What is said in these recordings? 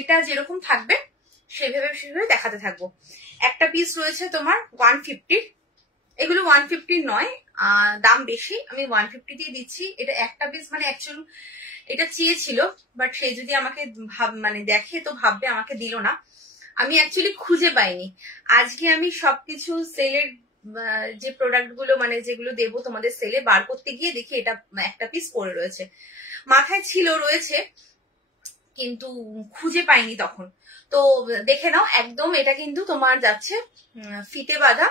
এটা যেরকম থাকবে সেভাবে দেখাতে থাকবো। একটা পিস রয়েছে তোমার 150, এগুলো 150 নয়, দাম বেশি, আমি 150 দিয়ে দিচ্ছি। এটা একটা পিস মানে অ্যাকচুয়ালি এটা চেয়েছিল, বাট সে যদি আমাকে মানে দেখে তো ভাববে আমাকে দিল না। আমি অ্যাকচুয়ালি খুঁজে পাইনি। আজকে আমি সবকিছু সেলের যে প্রোডাক্ট গুলো মানে যেগুলো দেবো তোমাদের সেলে বার করতে গিয়ে দেখি এটা একটা পিস পড়ে রয়েছে। মাথায় ছিল রয়েছে কিন্তু খুঁজে পাইনি তখন। তো দেখে নাও, একদম এটা কিন্তু তোমার যাচ্ছে ফিতে বাঁধা।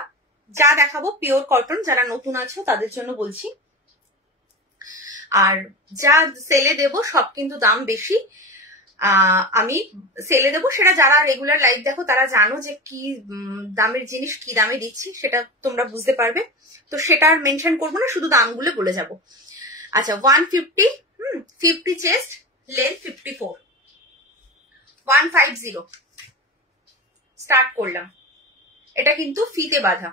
যা দেখাবো পিওর কটন, যারা নতুন আছো তাদের জন্য বলছি। আর যা সেলে দেবো সব কিন্তু দাম বেশি। আমি সেলে দেবো, সেটা যারা রেগুলার লাইভ দেখো তারা জানো যে কি দামের জিনিস কি দামে দিচ্ছি, সেটা তোমরা বুঝতে পারবে। তো সেটা আর মেনশন করবো না, শুধু দামগুলো বলে যাব। আচ্ছা 150, 50 চেস্ট, লেন্থ 54, 150 স্টার্ট করলাম। এটা কিন্তু ফিতে বাঁধা,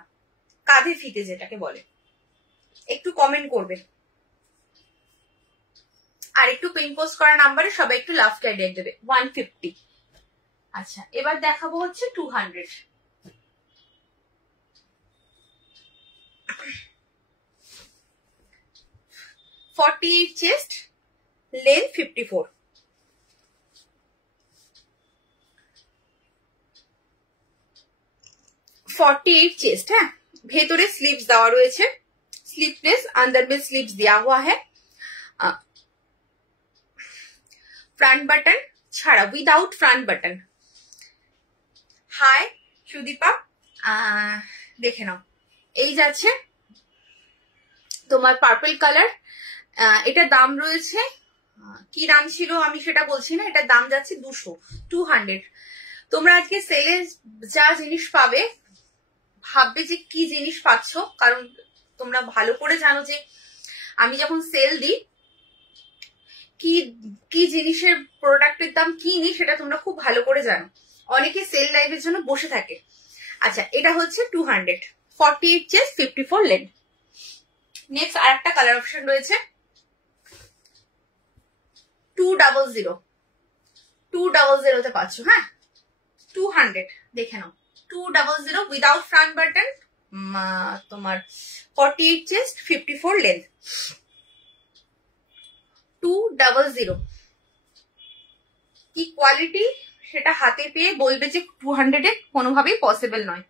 কাঁধে ফিতে যেটাকে বলে। একটু কমেন্ট করবে আর একটু পিন পোস্ট করা নাম্বারে সবাই একটু লাভ ক্যারিয়ার দেবে। 150। আচ্ছা এবার দেখাবো হচ্ছে 200, 48 চেস্ট, লেন্থ 54, 48 চেস্ট। হ্যাঁ, ভেতরে স্লিভস দেওয়া রয়েছে, स्लीवलेस, अंदर में स्लीव्स दिया हुआ है। फ्रंट बटन छाड़ा, without front button. Hi Sudipa, দেখে নাও এই যাচ্ছে তোমার পার্পল কালার। এটা দাম রয়েছে, কি দাম ছিল আমি সেটা বলছি না, এটা দাম যাচ্ছে 200। তোমরা আজকে সেলে যা জিনিস পাবে ভাববে যে কি জিনিস পাচ্ছ, কারণ তোমরা ভালো করে জানো যে আমি যখন সেল দিই কি কি জিনিসের প্রোডাক্টের দাম কি নি সেটা তোমরা খুব ভালো করে জানো। অনেকে সেল লাইভের জন্য বসে থাকে। আচ্ছা এটা হচ্ছে 200, 48 চেস্ট, 54 লেন্থ। নেক্সট আর একটা কালার অপশন রয়েছে 200, 200 তে পাচ্ছ। হ্যাঁ 200 দেখে নাও, 200 উইদাউট ফ্রন্ট বাটন, তোমার 48 চেস্ট, 54 লেন্থ। 200 কি কোয়ালিটি সেটা হাতে পেয়ে বলবে যে 200 এ কোনোভাবেই পসিবল নয়।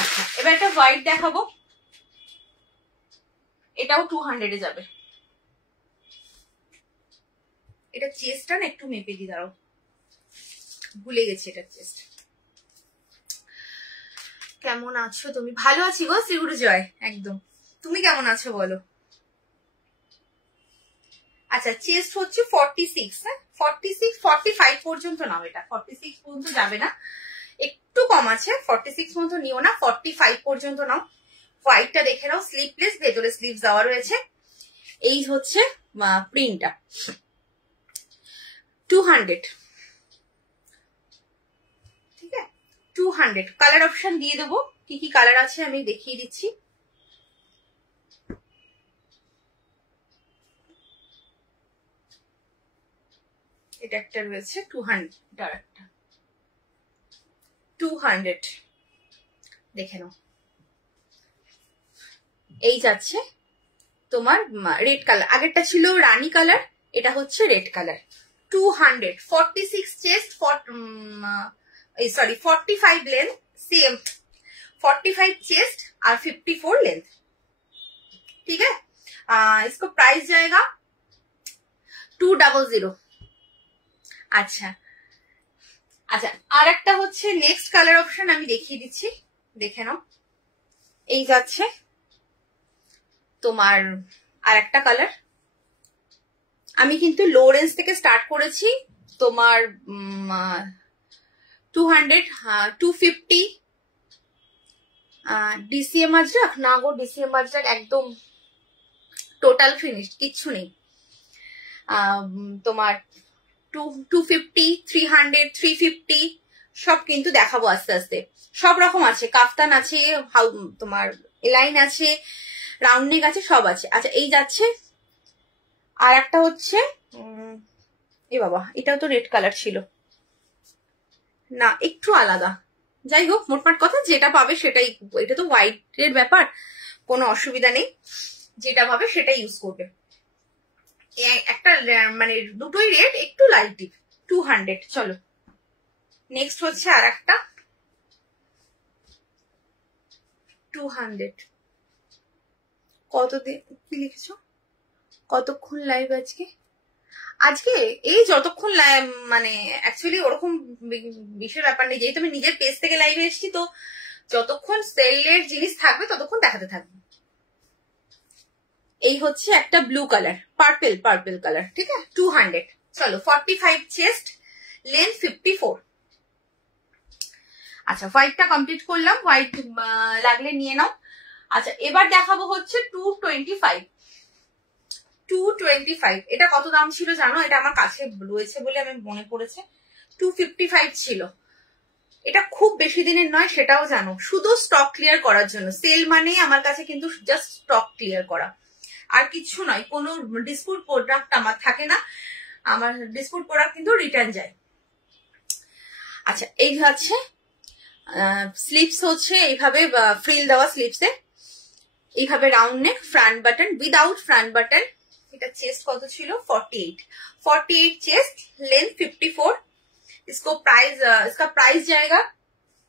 আচ্ছা এবার একটা হোয়াইট দেখাবো, এটাও 200 এ যাবে। এটা চেস্টটা না একটু মেপে দি, দাঁড়াও ভুলে গেছি এটা চেস্ট। কেমন আছো তুমি? ভালো আছি গো শ্রীগুরু জয়, একদম। তুমি কেমন আছো বলো? আচ্ছা চেস্ট হচ্ছে 46, হ্যাঁ 46, 45 পর্যন্ত নাও, এটা 46 পর্যন্ত যাবে না, একটু কম আছে, 46 পর্যন্ত নিও না, 45 পর্যন্ত নাও। হোয়াইটটা দেখে নাও, স্লিভলেস, ভেতরে স্লিভস দেওয়া রয়েছে। এই হচ্ছে প্রিন্টটা। 200, ঠিক আছে 200। কালার অপশন দিয়ে দেবো, কি কি কালার আছে আমি দেখিয়ে দিচ্ছি। এটা একটা রয়েছে 200, আরেকটা 200 দেখে নাও। এই যাচ্ছে তোমার রেড কালার, আগেরটা ছিল রানী কালার, এটা হচ্ছে red colour. 200, 46 chest, sorry 45 length, same 45 chest और 54 लेंथ, ठीक है। इसको प्राइस जाएगा 200। আচ্ছা আচ্ছা আর একটা হচ্ছে নেক্সট কালার অপশন আমি দেখিয়ে দিচ্ছি, দেখে নাও। এই যাচ্ছে তোমার আর একটা কালার। আমি কিন্তু লো রেঞ্জ থেকে স্টার্ট করেছি, তোমার 200, 250। ডিসিএম আজরাক না গো, ডিসিএম আজরাক একদম টোটাল ফিনিশ, কিচ্ছু নেই। তোমার 250, 300, 350 সব কিন্তু দেখাবো আস্তে আস্তে। সব রকম আছে, কাফতান আছে, তোমার এলাইন আছে, রাউন্ড নেক আছে, সব আছে। আচ্ছা এই যাচ্ছে আর একটা হচ্ছে এ বাবা, এটাও তো রেড কালার ছিল না, একটু আলাদা। যাই হোক, মোটমাট কথা যেটা পাবে সেটাই, এটা তো হোয়াইটের ব্যাপার, কোনো অসুবিধা নেই, যেটা পাবে সেটাই ইউজ করবে। একটা মানে দুটোই রেড, একটু লাইট ডিপ, 200। চলো নেক্সট হচ্ছে আর একটা 200। কতদিন কি লিখেছ, কতক্ষণ লাইভ আজকে? আজকে এই যতক্ষণ মানে অ্যাকচুয়ালি ওরকম বিশেষ ব্যাপার নেই, যেহেতু আমি নিজের পেজ থেকে লাইভে এসেছি, তো যতক্ষণ সেলের জিনিস থাকবে ততক্ষণ দেখাতে থাকবে। এই হচ্ছে একটা ব্লু কালার, পার্পল কালার, ঠিক আছে, 200। চলো 45 চেস্ট, লেন্থ 54। আচ্ছা, হোয়াইটটা কমপ্লিট করলাম, হোয়াইট লাগলে নিয়ে নাও। আচ্ছা, এবার দেখাবো হচ্ছে 225। এটা কত দাম ছিল জানো? এটা আমার কাছে রয়েছে বলে আমি মনে পড়েছে, 255 ছিল। এটা খুব বেশি দিনের নয়, সেটাও জানো, শুধু স্টক ক্লিয়ার করার জন্য। সেল মানে আমার কাছে কিন্তু জাস্ট স্টক ক্লিয়ার করা, আর কিছু নয়। কোনো ডিসপুট প্রোডাক্ট আমার থাকে না, আমার ডিসপুট প্রোডাক্ট কিন্তু রিটার্ন যায়। আচ্ছা, এই হচ্ছে স্লিপস, হচ্ছে এইভাবে ফ্রিল দেওয়া স্লিপসে, এইভাবে round neck, front button, without front button. এটা চেস্ট কত ছিল? 48 चेस्ट, लेंथ 54। इसका प्राइस जाएगा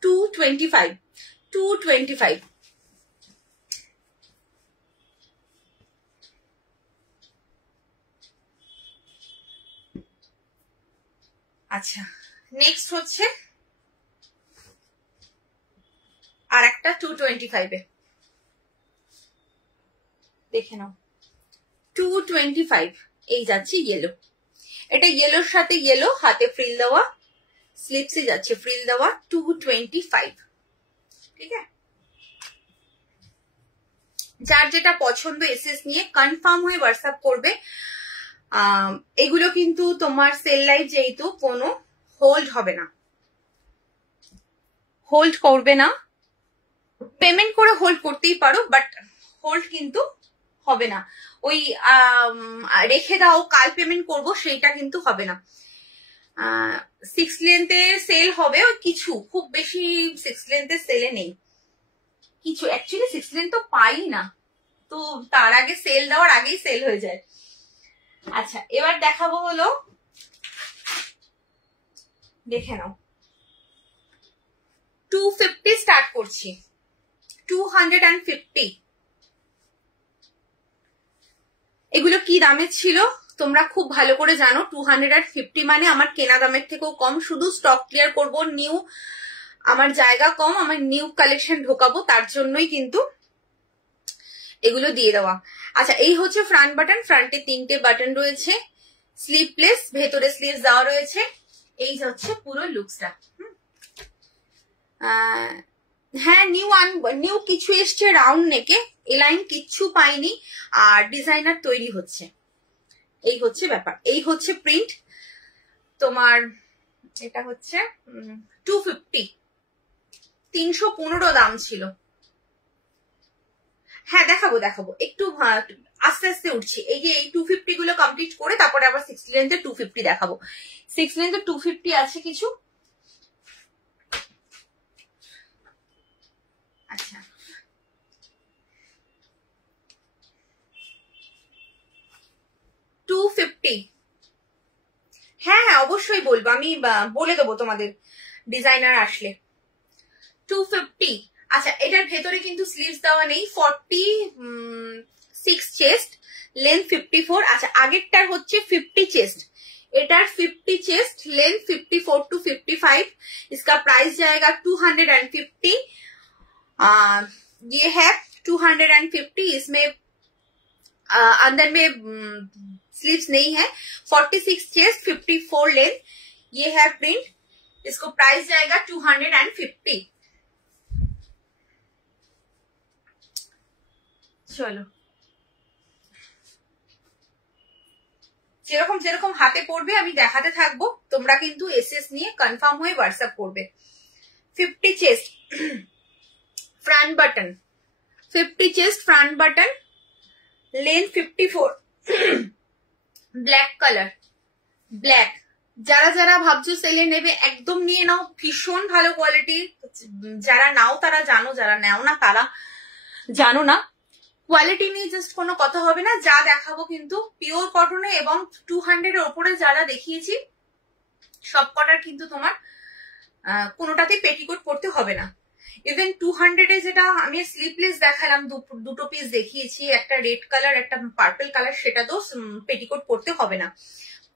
225। আচ্ছা, নেক্সট হচ্ছে আর একটা 225 এ, দেখে নাও 225। এই যাচ্ছে ইয়েলো, এটা ইয়েলোর সাথে ইয়েলো, হাতে ফ্রিল দেওয়া, স্লিপসে যাচ্ছে ফ্রিল দেওয়া, 225। ঠিক আছে, যার যেটা পছন্দ এসএস নিয়ে কনফার্ম হয়ে হোয়াটসঅ্যাপ করবে। এগুলো কিন্তু তোমার সেল লাইভ যেহেতু কোনো হোল্ড হবে না, হোল্ড করবে না। পেমেন্ট করে হোল্ড করতেই পারো, বাট হোল্ড কিন্তু হবে না। ওই রেখে দাও কাল পেমেন্ট করব, সেইটা কিন্তু হবে না। 6 লেন্থে সেল হবে কিছু, খুব বেশি 6 লেন্থের সেলে নেই কিছু। অ্যাকচুয়ালি 6 লেন্থ তো পাই না, তো তার আগে সেল দেওয়ার আগেই সেল হয়ে যায়। আচ্ছা, এবার দেখাবো হলো, দেখে নাও 250 স্টার্ট করছি, 250। এগুলো কি দামের ছিল তোমরা খুব ভালো করে জানো। 250 মানে আমার কেনা দামের থেকেও কম, শুধু স্টক ক্লিয়ার করব, নিউ, আমার জায়গা কম, আমার নিউ কালেকশন ঢোকাবো, তার জন্যই কিন্তু এগুলো দিয়ে দেওয়া। আচ্ছা, এই হচ্ছে ফ্রন্ট বাটন, ফ্রন্টে 3টে বাটন রয়েছে, স্লিভলেস, ভেতরে স্লিভস দেওয়া রয়েছে। এই হচ্ছে পুরো লুকসটা। হ্যাঁ, নিউ কিছু এসছে রাউন্ড নেকে, এলাইন কিচ্ছু পাইনি, আর ডিজাইনার তৈরি হচ্ছে। এই হচ্ছে ব্যাপার, এই হচ্ছে প্রিন্ট তোমার। এটা হচ্ছে 250, 315 দাম ছিল। হ্যাঁ, দেখাবো একটু আস্তে আস্তে উঠছি। এই যে এই 250 গুলো কমপ্লিট করে তারপরে আবার 6 লেন্থে 250 দেখাবো। 6 লেন্থে 250 আছে কিছু। আচ্ছা, হ্যাঁ অবশ্যই বলবো, আমি বলে দেবো তোমাদের ডিজাইনার আসলে। 250। আচ্ছা, এটার ভেতরে কিন্তু স্লিভস দেওয়া নেই, 46 চেস্ট, লেন্থ 54। আচ্ছা, আগেরটার হচ্ছে 50 চেস্ট, एटार 50 चेस्ट, लेंथ 54 to 55। इसका प्राइस जाएगा 250। ये है 250। इसमें अंदर में स्लीव्स नहीं है। 46 चेस्ट, 54 लेंथ, ये है प्रिंट। इसको प्राइस जाएगा 250। चलो, যেরকম যেরকম হাতে পড়বে আমি দেখাতে থাকবো, তোমরা কিন্তু এসএস নিয়ে কনফার্ম হয়ে হোয়াটসঅ্যাপ করবে। 50 chest front button, 50 chest front button, length 54, black colour, black, যারা যারা ভাবছো সেলে নেবে একদম নিয়ে নাও, ভীষণ ভালো কোয়ালিটি। যারা নাও তারা জানো, যারা নেও না তারা জানো না। কোয়ালিটি নিয়ে জাস্ট কোনো কথা হবে না। যা দেখাবো কিন্তু পিওর কটনে এবং 200 এর ওপরে যারা দেখিয়েছি সব কটার কিন্তু তোমার কোনোটাতে পেটিকোট পড়তে হবে না। ইভেন 200 এ যেটা আমি স্লিপলেস দেখালাম, দুটো পিস দেখিয়েছি, একটা রেড কালার একটা পার্পল কালার, সেটা তো পেটিকোট পড়তে হবে না।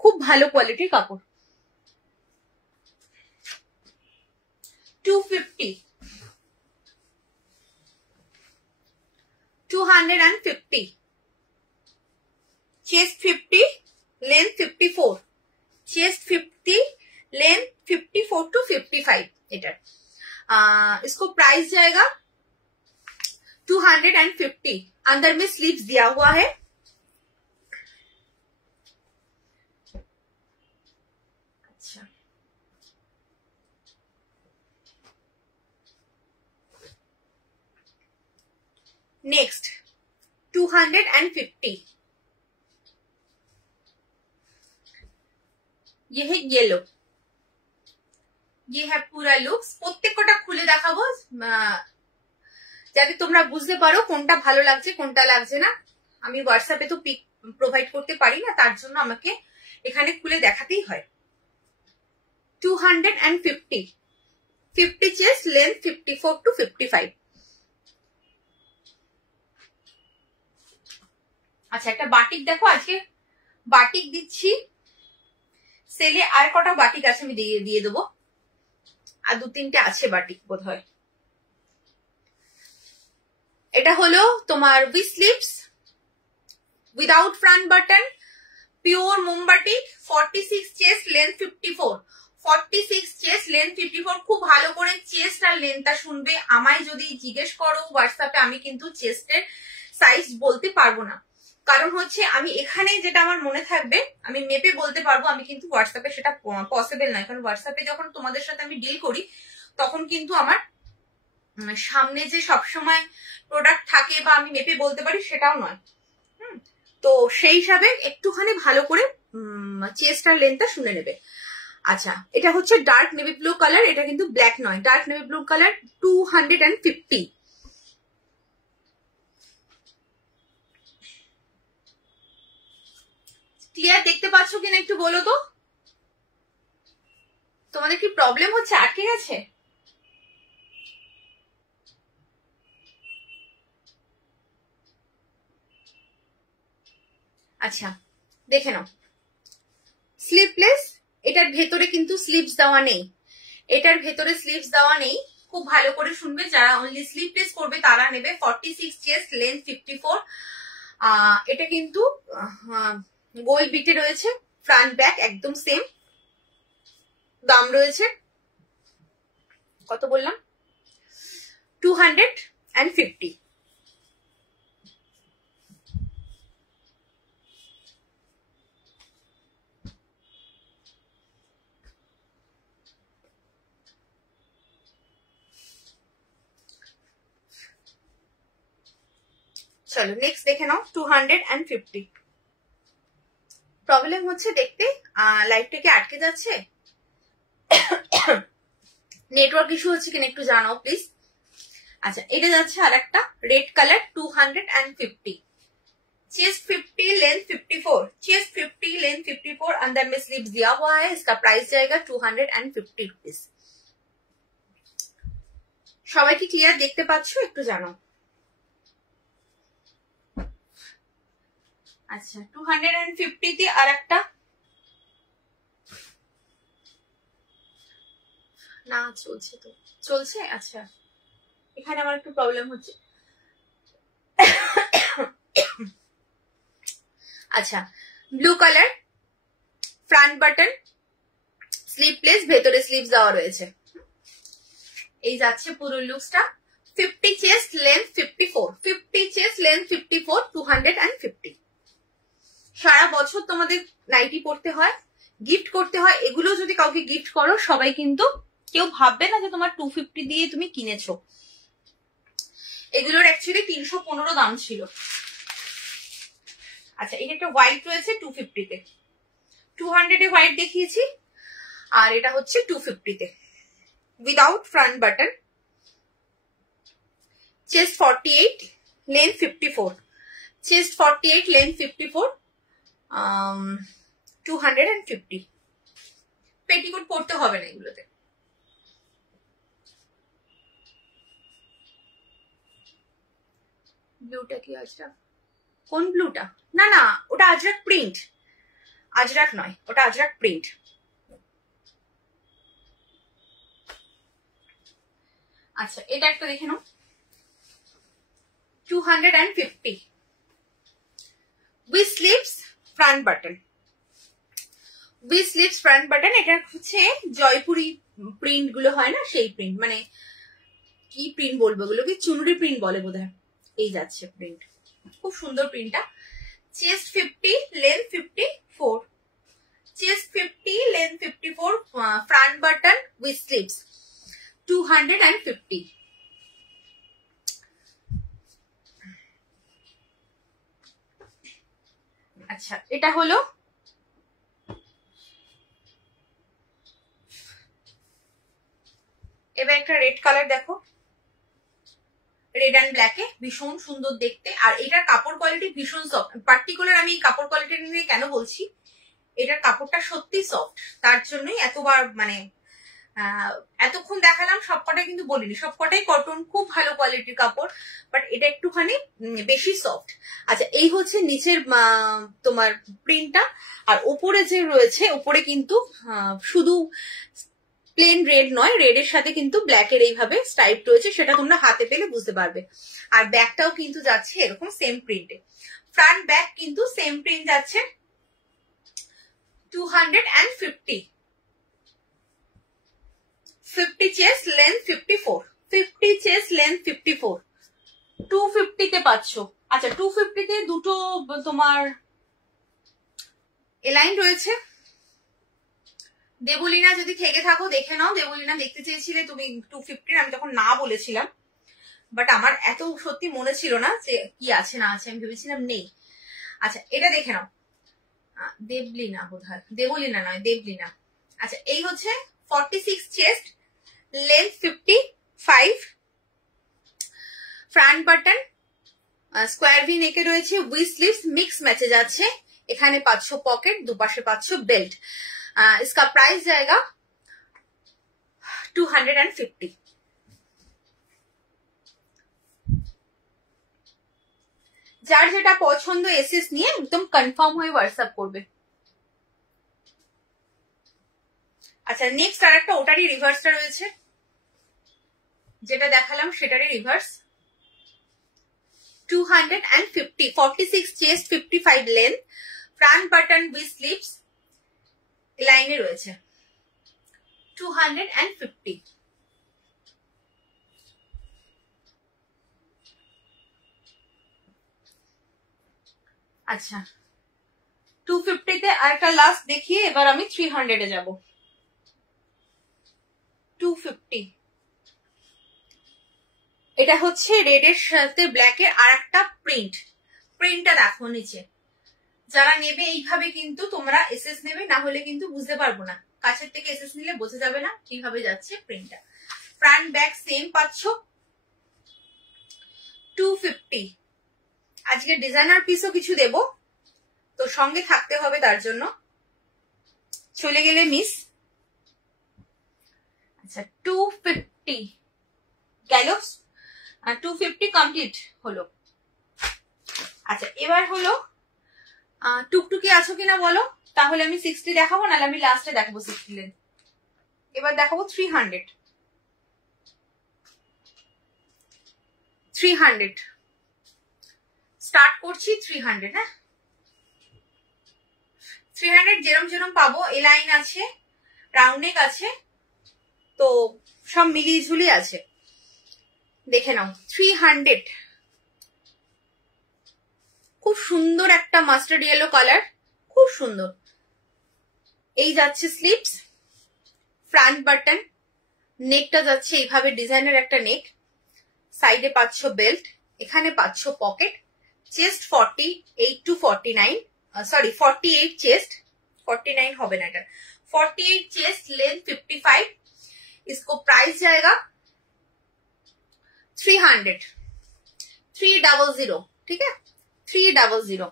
খুব ভালো কোয়ালিটির কাপড়। 250, 250, chest 50, length 54, chest 50, length 54 to 55 hitter. इसको प्राइस जाएगा 250। अंदर में स्लीव्स दिया हुआ है। अच्छा, नेक्स्ट 250, ये है येलो, ये है पूरा लुक्स। প্রত্যেকটা খুলে দেখাবো যাতে তোমরা বুঝতে পারো কোনটা ভালো লাগছে কোনটা লাগছে না। আমি হোয়াটসঅ্যাপে তো পিক প্রোভাইড করতে পারি না, তার জন্য আমাকে এখানে খুলে দেখাতেই হয়। 250, 50 চেস্ট, লেন্থ 54 to 55। আচ্ছা, একটা বাটিক দেখো, আজকে বাটিক দিচ্ছি সেলে। আর কটা বাটিক আছে আমি দিয়ে দেবো, আর 2-3টে আছে বাটিক বোধ হয়। এটা হলো তোমার with sleeves, without front button, pure মোমবাটিক। 46 চেস্ট, লেন্থ 54, 46 চেস্ট, লেন্থ 54। খুব ভালো করে চেস্ট আর লেন্থটা শুনবে। আমায় যদি জিজ্ঞেস করো হোয়াটসঅ্যাপে, আমি কিন্তু চেস্টের সাইজ বলতে পারবো না, কারণ হচ্ছে আমি এখানে যেটা আমার মনে থাকবে আমি মেপে বলতে পারবো, আমি কিন্তু হোয়াটসঅ্যাপে সেটা পসিবল নয়। কারণ হোয়াটসঅ্যাপে যখন তোমাদের সাথে আমি ডিল করি তখন কিন্তু আমার সামনে যে সবসময় প্রোডাক্ট থাকে বা আমি মেপে বলতে পারি সেটাও নয়। তো সেই হিসাবে একটুখানি ভালো করে চেস্ট আর লেন্থটা শুনে নেবে। আচ্ছা, এটা হচ্ছে ডার্ক নেভি ব্লু কালার, এটা কিন্তু ব্ল্যাক নয়, dark navy blue colour. 250। Clear দেখতে পাচ্ছ কিনা একটু বলো তো, তোমাদের কি প্রবলেম হচ্ছে, আটকে গেছে? আচ্ছা, দেখে নাও। স্লিভলেস, এটার ভেতরে কিন্তু স্লিভস দেওয়া নেই, এটার ভেতরে স্লিভস দেওয়া নেই। খুব ভালো করে শুনবে, যারা অনলি স্লিভলেস করবে তারা নেবে। 46 চেস্ট, লেন্থ 54। এটা কিন্তু গোল বিটে রয়েছে, ফ্রন্ট ব্যাক একদম সেম। দাম রয়েছে কত বললাম? 250। চলো নেক্সট দেখে নাও। 250। প্রবলেম হচ্ছে দেখতে, লাইভটাকে আটকে যাচ্ছে, নেটওয়ার্ক ইস্যু হচ্ছে কিনা একটু জানাও প্লিজ। আচ্ছা, এটা যাচ্ছে আর একটা red colour. 250, chest 50, length 54, chest 50, length 54। अंदर में स्लीव्स दिया हुआ है। इसका प्राइस जाएगा 250 रुपीज। সবাই কি ক্লিয়ার দেখতে পাচ্ছ একটু জানো। আচ্ছা, 250 তে আর একটা, না চলছে তো চলছে। আচ্ছা, এখানে আমার একটু প্রবলেম হচ্ছে। আচ্ছা, blue colour, front button, sleeveless, ভেতরে স্লিভস দেওয়া রয়েছে। এই যাচ্ছে পুরো লুকসটা। 50 চেস্ট, লেন্থ 54, 50 চেস্ট, লেন্থ 54, 250। সারা বছর তোমাদের নাইটি পড়তে হয়, গিফট করতে হয়। এগুলো যদি কাউকে গিফট করো সবাই কিন্তু কেউ ভাববে না যে তোমার 250 দিয়ে তুমি কিনেছো। এগুলোর অ্যাকচুয়ালি 315 দাম ছিল। আচ্ছা, এটা একটা হোয়াইট রয়েছে 250 তে। 200 এ হোয়াইট দেখিয়েছি, আর এটা হচ্ছে 250 তে without front button. Chest 48, length 54, chest 48, length 54, 250। Petticoat পরতে হবে না এগুলোতে। ব্লুটা কি আজরাক? কোন ব্লুটা? না না, ওটা আজরাক প্রিন্ট, আজরাক নয়, ওটা আজরাক প্রিন্ট। আচ্ছা এটা একটা দেখে নাও, 250 with sleeves front button, with sleeves front button. এটা হচ্ছে জয়পুরি প্রিন্ট গুলো হয় না, সেই প্রিন্ট, মানে কি প্রিন্ট বলবো, ওগুলো কি চুনরি প্রিন্ট বলে বোধহয়। এই যাচ্ছে প্রিন্ট, খুব সুন্দর প্রিন্টটা। Chest 50, length 54, chest 50, length 54, front button with sleeves, 250। আচ্ছা এটা হলো এবার একটা রেড কালার দেখো, রেড অ্যান্ড ব্ল্যাকে, ভীষণ সুন্দর দেখতে। আর এটার কাপড় কোয়ালিটি ভীষণ সফট। পার্টিকুলার আমি কাপড় কোয়ালিটি নিয়ে কেন বলছি, এটার কাপড়টা সত্যি সফট, তার জন্যই এতবার মানে এতক্ষণ দেখালাম, সবকটাই কিন্তু বলিনি, সবকটাই কটন, খুব ভালো কোয়ালিটির কাপড়, বাট এটা একটুখানি বেশি সফট। আচ্ছা এই হচ্ছে নিচের তোমার প্রিন্টটা, আর ওপরে যে রয়েছে, ওপরে কিন্তু শুধু প্লেন রেড নয়, রেডের সাথে কিন্তু ব্ল্যাকের এইভাবে স্ট্রাইপ রয়েছে, সেটা তোমরা হাতে পেলে বুঝতে পারবে। আর ব্যাকটাও কিন্তু যাচ্ছে এরকম সেম প্রিন্টে, ফ্রন্ট ব্যাক কিন্তু সেম প্রিন্ট যাচ্ছে। 250, 50 চেস্ট, লেন্থ 54, 50 চেস্ট, লেন্থ 54, 250 তে পাচ্ছ। আচ্ছা 250 তে দুটো তোমার এলাইন রয়েছে। দেবলীনা যদি থেকে থাকো দেখে নাও, দেবলীনা দেখতে চেয়েছিলে তুমি 250, আমি তখন না বলেছিলাম, বাট আমার এত সত্যি মনে ছিল না যে কি আছে না আছে, আমি ভেবেছিলাম নেই। আচ্ছা এটা দেখে নাও, দেবলীনা বোধহয়, দেবলীনা নয়, দেবলীনা। আচ্ছা এই হচ্ছে 46 chest, length 55, front button square V নেকে রয়েছে, উইথ স্লিভস মিক্স ম্যাচে যাচ্ছে। এখানে পাচ্ছ পকেট, দুপাশে পাচ্ছ বেল্ট। इसका प्राइस जाएगा 250। যার যেটা পছন্দ এসএস নিয়ে একদম কনফার্ম হয়ে হোয়াটসঅ্যাপ করবে। আচ্ছা নেক্সট আর একটা, ওটারই রিভার্সটা রয়েছে, যেটা দেখালাম সেটারই reverse. 250, 46 chest, 55 length, front button with sleeves লাইনে রয়েছে, 250। আচ্ছা 250 তে আরেকটা লাস্ট দেখিয়ে এবার আমি 300 এ যাব। 250, এটা হচ্ছে রেড এর সাথে ব্ল্যাক এর আর একটা প্রিন্ট, প্রিন্টটা দেখো নিচে। যারা নেবে এইভাবে কিন্তু তোমরা এসএস নেবে, না হলে কিন্তু বুঝতে পারবো না, কাছের থেকে এসএস নিলে বোঝা যাবে না কিভাবে যাচ্ছে প্রিন্টটা। ফ্রন্ট ব্যাক সেম পাচ্ছ, 250। আজকে ডিজাইনার পিসও কিছু দেব, তো সঙ্গে থাকতে হবে, তার জন্য চলে গেলে মিস। আচ্ছা 250 গেল, 250 কমপ্লিট হলো। আচ্ছা এবার হলো টুকটুকি আছো কিনা বলো, তাহলে আমি 60 দেখাবো, নাহলে আমি লাস্টে দেখাবো 60 লেন্থ। এবার দেখাবো 300, 300 স্টার্ট করছি। 300, হ্যাঁ 300 যেরম যেরম পাবো, এ লাইন আছে, রাউন্ড নেক আছে, তো সব মিলিয়ে ঝুলিয়ে আছে, দেখে নাও। 300, খুব সুন্দর একটা মাস্টার্ড ইয়েলো কালার, খুব সুন্দর। এই যাচ্ছে স্লিভস, ফ্রন্ট বাটন, নেকটা যাচ্ছে এইভাবে ডিজাইনের একটা নেক, সাইডে পাচ্ছ বেল্ট, এখানে পাচ্ছ pocket. Chest 48 to 49, sorry 48 chest, 49 হবে না এটা, 48 चेस्ट लेंथ 55, इसको प्राइस जाएगा 300, 300, ठीक है 300।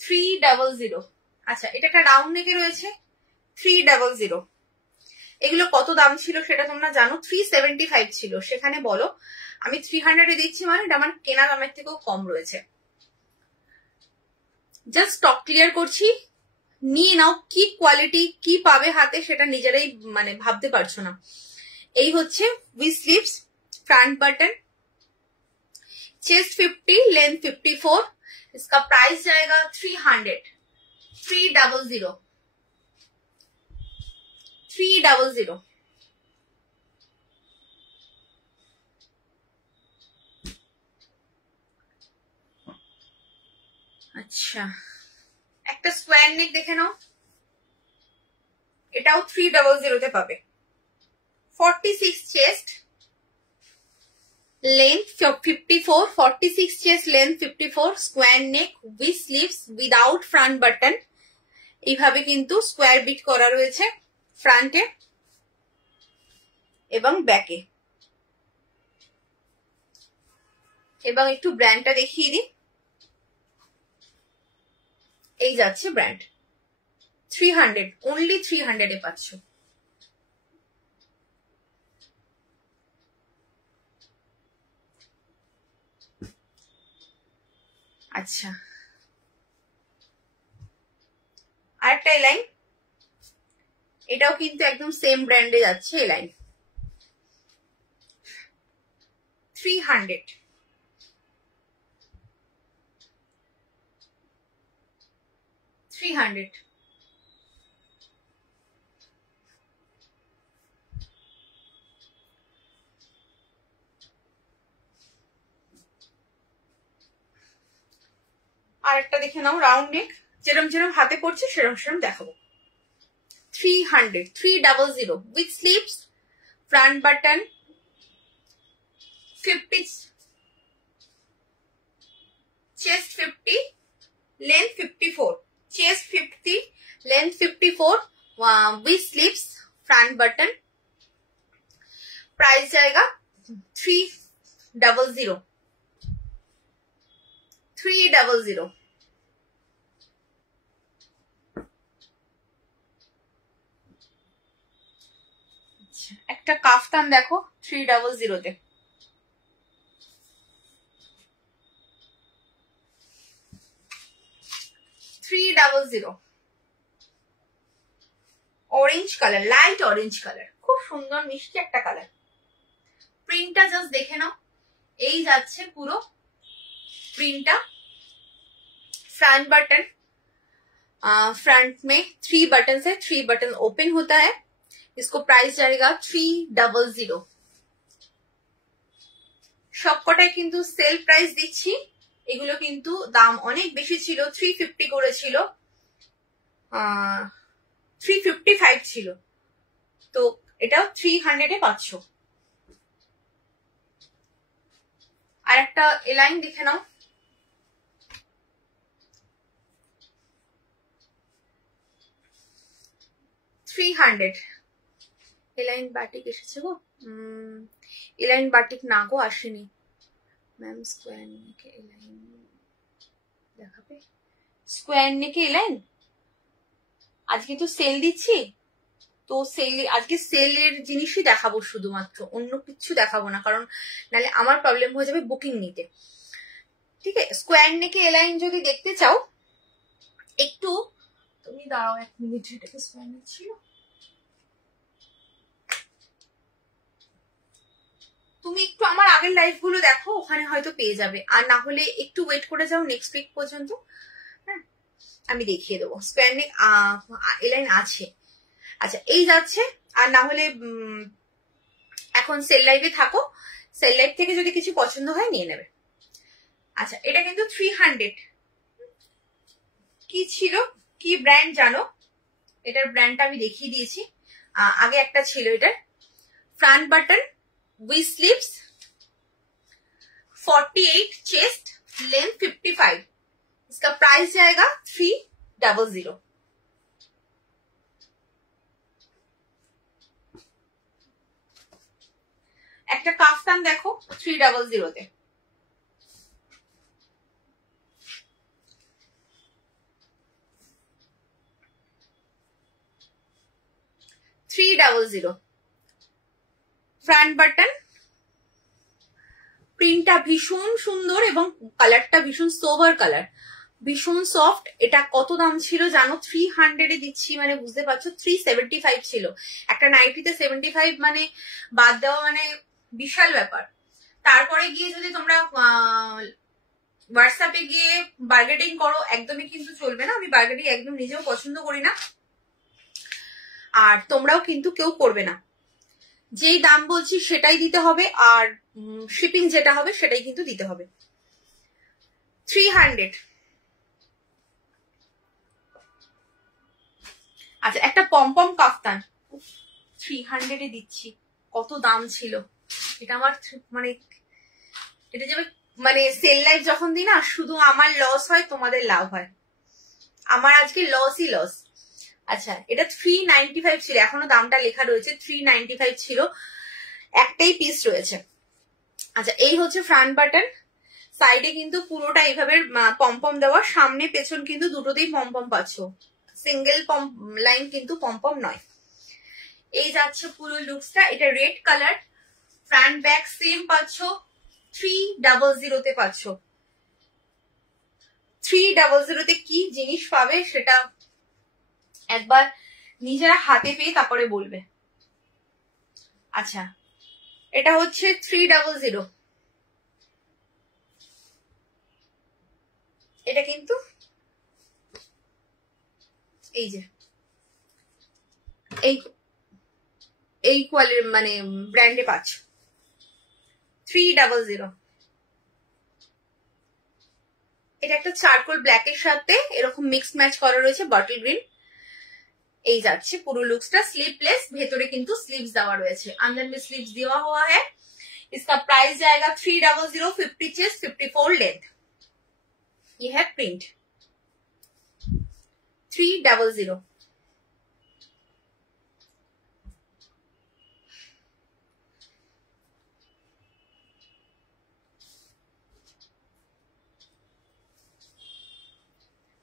300। আচ্ছা, এটা একটা রাউন্ড নেকে রয়েছে 300। এগুলো কত দাম ছিল সেটা তোমরা জানো, 375 ছিল, সেখানে বলো আমি 300 দিচ্ছি, মানে এটা আমার কেনা দামের থেকেও কম রয়েছে। জাস্ট স্টক ক্লিয়ার করছি, নিয়ে নাও, কি কোয়ালিটি কি পাবে হাতে সেটা নিজেরাই মানে ভাবতে পারছো না। এই হচ্ছে with sleeves, front button, chest 50, length 54, इसका प्राइस जाएगा 300, 300, 300। আচ্ছা, একটা স্কোয়ার নেক দেখে নাও, এটাও 300 তে পাবে। 46 chest, length 54, 46 chest, length 54, square neck with sleeves without front button. এইভাবে কিন্তু স্কোয়ার বিট করা রয়েছে ফ্রন্টে এবং ব্যাকে। এবং একটু ব্র্যান্ডটা দেখিয়ে দিই, এই যাচ্ছে ব্র্যান্ড, 300, অনলি 300 এ পাচ্ছ। আচ্ছা, আরেকটা এলাইন, এটাও কিন্তু একদম সেম ব্র্যান্ডে যাচ্ছে এলাইন, 300, 300। আরেকটা দেখে নাও, রাউন্ড নেক, যেরকম যেরকম হাতে পড়ছে সেরকম সেরকম দেখাবো। 300, 300 with sleeves, front button, 50, chest 50, length 54, chest 50, length 54, with sleeves, front button, price जाएगा 300, 300। একটা কাফতান দেখো 300 তে, orange colour, light orange colour, খুব সুন্দর মিষ্টি একটা কালার। প্রিন্টটা জাস্ট দেখে নাও, এই যাচ্ছে পুরো प्रिंटा, फ्रंट बटन, फ्रंट में 3 बटन है, 3 बटन ओपन होता है, इसको प्राइस जाएगा 300। সবকটাই কিন্তু সেল প্রাইস দিচ্ছি, এগুলো কিন্তু দাম অনেক বেশি ছিল, 350 করে ছিল, 355 ছিল, তো এটাও 300 এ পাচ্ছ। আর একটা এলাইন দেখে নাও, এলাইন বাটিক এসেছে গো, এলাইন বাটিক না গো, আসেনি ম্যাম। স্কোয়ার নেকে এলাইন দেখাবে, স্কোয়ার নেকে এলাইন আজকে তো সেল দিচ্ছি, তো সেল আজকে সেলের জিনিসই দেখাবো শুধুমাত্র, অন্য কিছু দেখাবো না, কারণ নাহলে আমার প্রবলেম হয়ে যাবে বুকিং নিতে, ঠিক আছে। স্কোয়ার নেকে এলাইন যদি দেখতে চাও একটু, তুমি দাঁড়াও 1 মিনিট, এটাকে স্কোয়ার নেক ছিল, তুমি একটু আমার আগের লাইভ গুলো দেখো, ওখানে হয়তো পেয়ে যাবে, আর না হলে একটু ওয়েট করে যাও নেক্সট উইক পর্যন্ত, হ্যাঁ আমি দেখিয়ে দেবো। স্কোয়ার নেক এলাইন আছে, আচ্ছা এই যাচ্ছে, আর না হলে এখন সেল লাইভে থাকো, সেল লাইভ থেকে যদি কিছু পছন্দ হয় নিয়ে নেবে। আচ্ছা, এটা কিন্তু 300, কি ছিল কি ব্র্যান্ড জানো, এটার ব্র্যান্ডটা আমি দেখিয়ে দিয়েছি, আগে একটা ছিল এটার, front button with sleeves, 48 chest, length 55, इसका प्राइस जाएगा 300। একটা কাফতান দেখো 300 তে, ফ্রন্ট বাটন, প্রিন্টটা ভীষণ সুন্দর এবং কালারটা ভীষণ সোভার কালার, ভীষণ সফট। এটা কত দাম ছিল জানো? 300 এ দিচ্ছি, মানে বুঝতে পারছো 375 ছিল। একটা নাইটিতে 75 মানে বাদ দেওয়া মানে বিশাল ব্যাপার। তারপরে গিয়ে যদি তোমরা হোয়াটসঅ্যাপে গিয়ে বার্গেটিং করো, একদমই কিন্তু চলবে না। আমি বার্গেটিং একদম নিজেও পছন্দ করি না, আর তোমরাও কিন্তু কেউ করবে না। যেই দাম বলছি সেটাই দিতে হবে, আর শিপিং যেটা হবে সেটাই কিন্তু দিতে হবে। 300। আচ্ছা, একটা পমপম কাফতান 300 এ দিচ্ছি, কত দাম ছিল এটা। আমার মানে এটা যে মানে সেল লাইফ যখন দিই না, শুধু আমার লস হয়, তোমাদের লাভ হয়। আমার আজকে লসই লস। আচ্ছা, এটা 395 ছিল, এখনো দামটা লেখা রয়েছে, 395 ছিল, একটাই পিস রয়েছে। আচ্ছা, এই হচ্ছে ফ্রন্ট বাটন, সাইডে কিন্তু পুরোটা এইভাবে পমপম দেওয়া, সামনে পেছন কিন্তু দুটোতেই পমপম পাচ্ছ, সিঙ্গেল লাইন কিন্তু পমপম নয়। এই যাচ্ছে পুরো লুকসটা। এটা red colour, front back same পাচ্ছ, 300 তে পাচ্ছ। 300 তে কি জিনিস পাবে সেটা একবার নিজেরা হাতে পেয়ে তারপরে বলবে। আচ্ছা, এটা হচ্ছে 300। এটা কিন্তু এই যে এই কোয়ালিটির মানে ব্র্যান্ডে পাচ্ছ, 300। এটা একটা চারকোল ব্ল্যাকের সাথে এরকম মিক্স ম্যাচ করা রয়েছে, বটল গ্রিন। এই যাচ্ছে পুরো লুকসটা, स्लीवलेस, ভেতরে কিন্তু স্লিভস দেওয়া রয়েছে, अंदर में स्लीव्स दिया हुआ है। इसका प्राइस जाएगा 300, 50 चेस्ट, 54 लेंथ। ये है प्रिंट 300।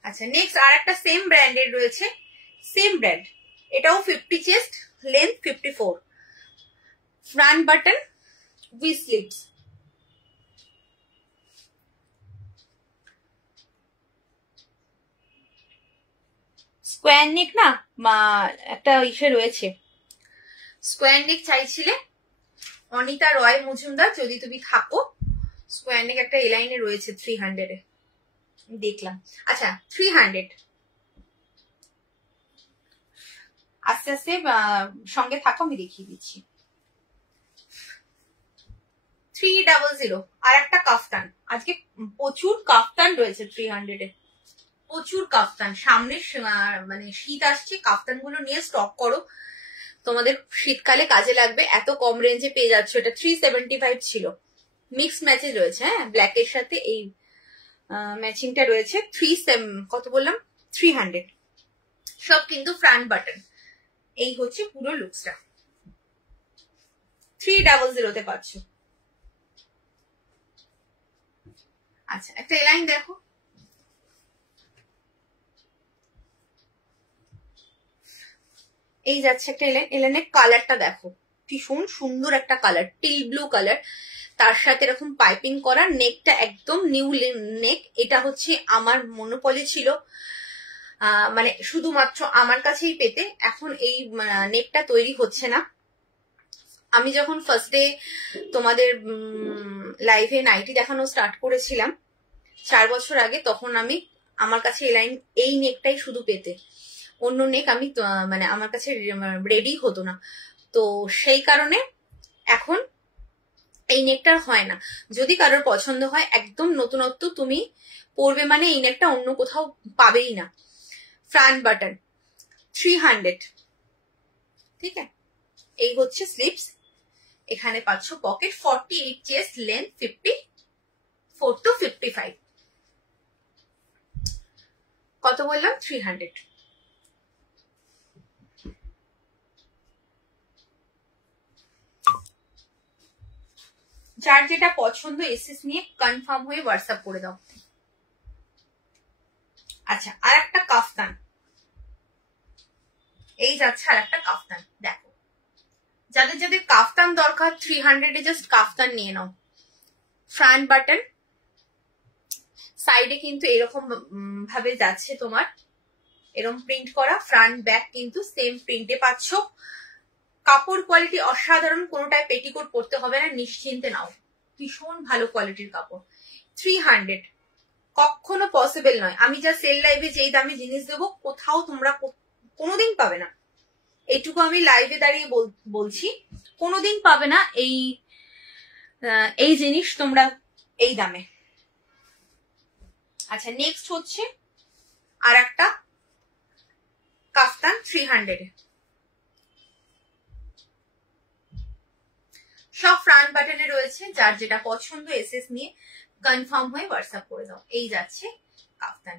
আচ্ছা, নেক্সট আর একটা সেম ব্র্যান্ডের রয়েছে, সেম ব্র্যান্ড, এটাও 50 chest, length 54, front button with sleeves. Square neck না একটা ইসে রয়েছে, স্কোয়ার নেক চাইছিলে অনিতা রয় মজুমদার, যদি তুমি থাকো, স্কোয়ার নেক একটা এলাইনে রয়েছে 300 এ দেখলাম। আচ্ছা, 300, আস্তে আস্তে সঙ্গে থাকো, আমি দেখিয়ে দিচ্ছি। 300। আর একটা কাফতান, আজকে প্রচুর কাফতান রয়েছে 300 এ, প্রচুর কাফতান। সামনে মানে শীত আসছে, কাফতান গুলো নিয়ে স্টক করো, তোমাদের শীতকালে কাজে লাগবে। এত কম রেঞ্জে পেয়ে যাচ্ছ। এটা 375 ছিল, মিক্স ম্যাচে রয়েছে, হ্যাঁ, ব্ল্যাকের সাথে এই ম্যাচিংটা রয়েছে। কত বললাম? 300। সব কিন্তু ফ্রন্ট বাটন। এই হচ্ছে পুরো লুকসটা, 300 তে পাচ্ছ। আচ্ছা, একটা এলাইন দেখো, এই যাচ্ছে একটা এলাইন। এলাইনের কালারটা দেখো, ভীষণ সুন্দর একটা কালার, টিল ব্লু কালার, তার সাথে এরকম পাইপিং করা, নেকটা একদম নিউ নেক। এটা হচ্ছে আমার মনোপলি ছিল, মানে শুধুমাত্র আমার কাছেই পেতে। এখন এই নেকটা তৈরি হচ্ছে না। আমি যখন ফার্স্ট ডে তোমাদের লাইভে নাইটি দেখানো স্টার্ট করেছিলাম 4 বছর আগে, তখন আমার কাছে এই নেকটাই শুধু পেতে, অন্য নেক আমি মানে আমার কাছে রেডি হতো না। তো সেই কারণে এখন এই নেকটার হয় না। যদি কারোর পছন্দ হয়, একদম নতুনত্ব, তুমি পরবে মানে এই নেকটা অন্য কোথাও পাবেই না। ফ্রন্ট বাটন 300, ঠিক আছে। এই হচ্ছে স্লিভস, এখানে পাচ্ছ পকেট, 48 চেস্ট, লেন্থ 50, 54 to 55 কত বললাম 300 যার যেটা পছন্দ এসএস নিয়ে কনফার্ম হয়ে হোয়াটসঅ্যাপ করে দাও। আচ্ছা আর একটা কাফতান, এই যাচ্ছে আর একটা কাফতান। দেখো যাদের যাদের কাফতান দরকার 300 এ জাস্ট কাফতান নিয়ে নাও। ফ্রন্ট বাটন, সাইডে কিন্তু এরকম ভাবে যাচ্ছে তোমার, এরকম প্রিন্ট করা, ফ্রন্ট ব্যাক কিন্তু সেম প্রিন্টে পাচ্ছ। কাপড় কোয়ালিটি অসাধারণ, কোনোটায় পেটিকোট পরতে হবে না, নিশ্চিন্তে নাও, ভীষণ ভালো কোয়ালিটির কাপড়। 300 কখনো পসিবল নয়। আমি যা সেল লাইভে যেই দামে জিনিস দেবো কোথাও তোমরা কোনোদিন পাবে না, এইটুকু আমি লাইভে দাঁড়িয়ে বলছি, কোনোদিন পাবে না এই জিনিস তোমরা এই দামে। আচ্ছা নেক্সট হচ্ছে আর একটা কাফতান 300 এ, সব ফ্রন্ট বাটনে রয়েছে, যার যেটা পছন্দ এসএস নিয়ে কনফার্ম হয়ে হোয়াটসঅ্যাপ করে দাও। এই যাচ্ছে কাফতান,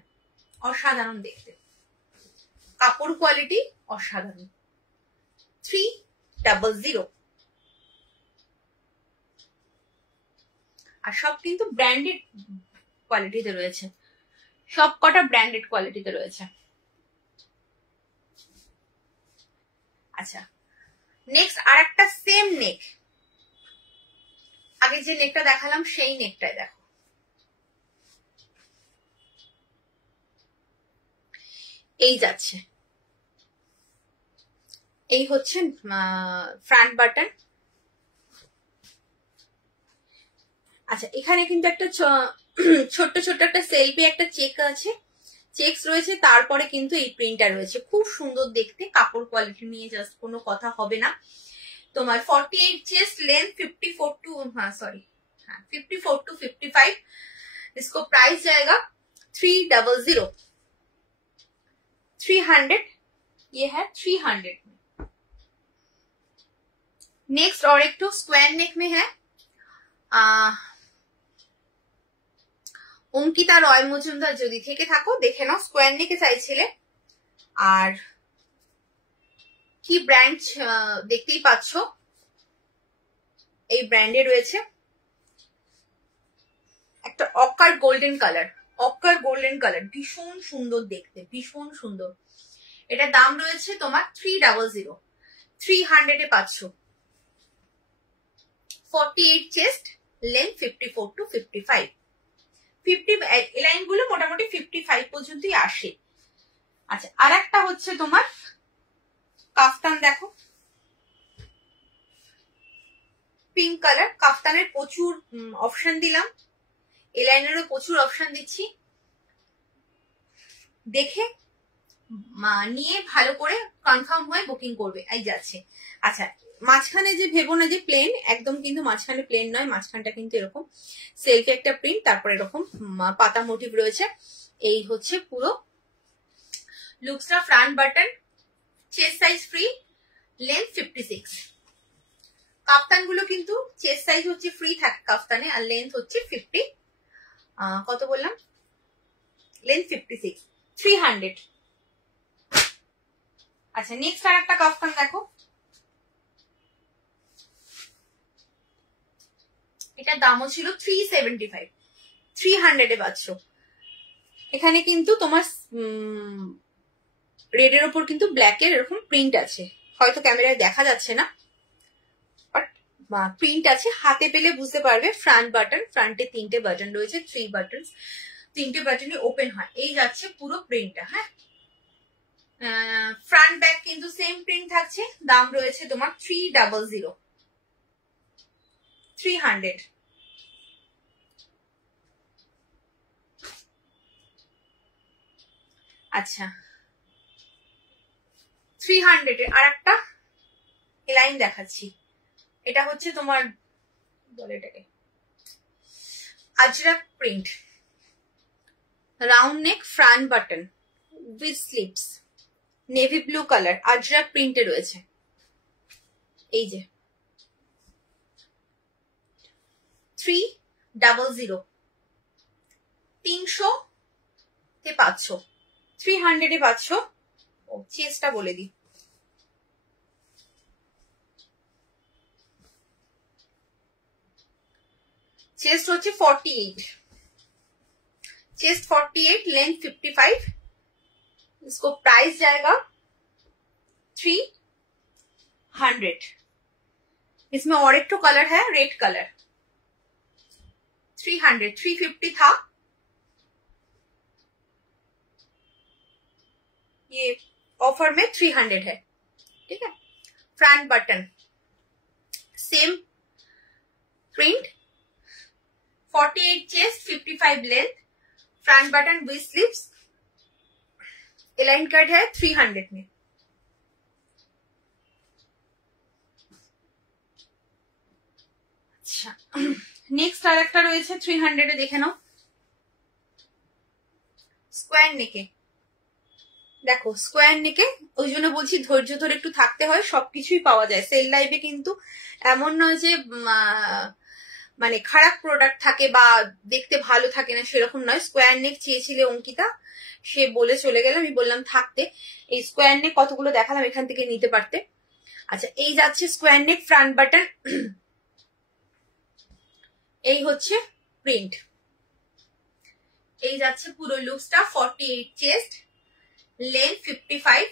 অসাধারণ দেখতে, কাপড় কোয়ালিটি অসাধারণ। 300 আর সব কিন্তু ব্র্যান্ডেড কোয়ালিটিতে রয়েছে, সব কটা ব্র্যান্ডেড কোয়ালিটিতে রয়েছে। আচ্ছা নেক্সট আর একটা সেম নেক, আগে যে নেকটা দেখালাম সেই নেকটাই দেখো, এই যাচ্ছে, এই হচ্ছে ফ্রন্ট বাটন। আচ্ছা এখানে কিন্তু একটা ছোট্ট ছোট্ট একটা সেলফি একটা চেক আছে, চেকস রয়েছে, তারপরে কিন্তু এই প্রিন্টটা রয়েছে, খুব সুন্দর দেখতে, কাপড় কোয়ালিটি নিয়ে জাস্ট কোনো কথা হবে না। তোমার 48 চেস্ট, लेंथ 54 टू 54 टू 55, इसको प्राइस जाएगा 300 300, ये है 300 में। नेक्स्ट और एक तो स्क्वायर नेक में है, অঙ্কিতা রয় মজুমদার, যদি থেকে থাকো দেখে নাও, স্কোয়ার নেকে চাইছিলে। আর কি ব্র্যান্ড দেখতেই পাচ্ছ, এই ব্র্যান্ডে রয়েছে একটা অকার গোল্ডেন কালার, অকার গোল্ডেন কালার, ভীষণ সুন্দর দেখতে, ভীষণ সুন্দর। এটা দাম রয়েছে তোমার 300, 300 এ পাচ্ছ। 48 চেস্ট, लेंथ 54 टू 55, 50 লাইন গুলো মোটামুটি 55 পর্যন্তই আসে। আচ্ছা আর একটা হচ্ছে তোমার কাফতান, দেখো পিঙ্ক কালার, কাফতানের প্রচুর অপশন দিলাম, এই লাইনেরও প্রচুর অপশন দিচ্ছি, দেখে নিয়ে ভালো করে কনফার্ম হয়ে বুকিং করবে। এই যাচ্ছে। আচ্ছা মাঝখানে যে ভেবো না যে প্লেন, একদম কিন্তু মাঝখানে প্লেন নয়, মাঝখানটা কিন্তু এরকম সেলফি একটা প্রিন্ট, তারপর এরকম পাতা মোটিভ রয়েছে। এই হচ্ছে পুরো লুকসটা। Front button, chest size free, length 56। Kaftan গুলো কিন্তু চেস্ট সাইজ হচ্ছে ফ্রি থাকে কাফতানে, আর লেন্থ হচ্ছে 50, কত বললাম, লেন্থ 56, 300। আচ্ছা নেক্সট আর একটা কাফতান দেখো, এটার দামও ছিল 375, 300 এ পাচ্ছ। এখানে কিন্তু তোমার রেড এর ওপর কিন্তু ব্ল্যাক এর এরকম প্রিন্ট আছে, হয়তো ক্যামেরায় দেখা যাচ্ছে না, বাট প্রিন্ট আছে, হাতে পেলে বুঝতে পারবে। ফ্রন্ট বাটন, ফ্রন্টে 3টে বাটন রয়েছে, 3 বাটন, 3টে বাটনই ওপেন হয়। এই যাচ্ছে পুরো প্রিন্টটা। হ্যাঁ ফ্রন্ট ব্যাক কিন্তু সেম প্রিন্ট থাকছে, দাম রয়েছে তোমার 300, 300। আচ্ছা 300 এর আর একটা লাইন দেখাচ্ছি, এটা হচ্ছে তোমার বলে এটাকে Ajrak print, round neck, front button with sleeves, navy blue colour, Ajrak প্রিন্টে রয়েছে। এই যে 300, 300 তে পাচ্ছ, 300 এ পাচ্ছ। ও চেস্টটা বলে দিই, চেস্ট হচ্ছে 48, चेस्ट 48, लेंथ 55। इसको प्राइस जाएगा 300। इसमें और एक तो कलर है रेड कलर, 300, 350 था ये, ऑफर में 300 है, ठीक है। Front button same print, 48 chest, 55 length, front button with sleeves, align cut है 300 में। अच्छा नेक्स्ट আর একটা রয়েছে 300 এ, দেখে নাও। স্কোয়ার নেকে, দেখো স্কোয়ার নেকে, ওই জন্য বলছি ধৈর্য ধরে একটু থাকতে হয়, সবকিছুই পাওয়া যায় সেল লাইভে, কিন্তু এমন নয় যে মানে খারাপ প্রোডাক্ট থাকে বা দেখতে ভালো থাকে না, সেরকম নয়। স্কোয়ার নেক চেয়েছিলে অঙ্কিতা, সে বলে চলে গেল, আমি বললাম থাকতে। এই স্কোয়ার নেক কতগুলো দেখালাম, এখান থেকে নিতে পারতে। আচ্ছা এই যাচ্ছে স্কোয়ার নেক, ফ্রন্ট বাটন, এই হচ্ছে প্রিন্ট, এই যাচ্ছে পুরো লুকসটা। 48 চেস্ট, লেন্থ 55,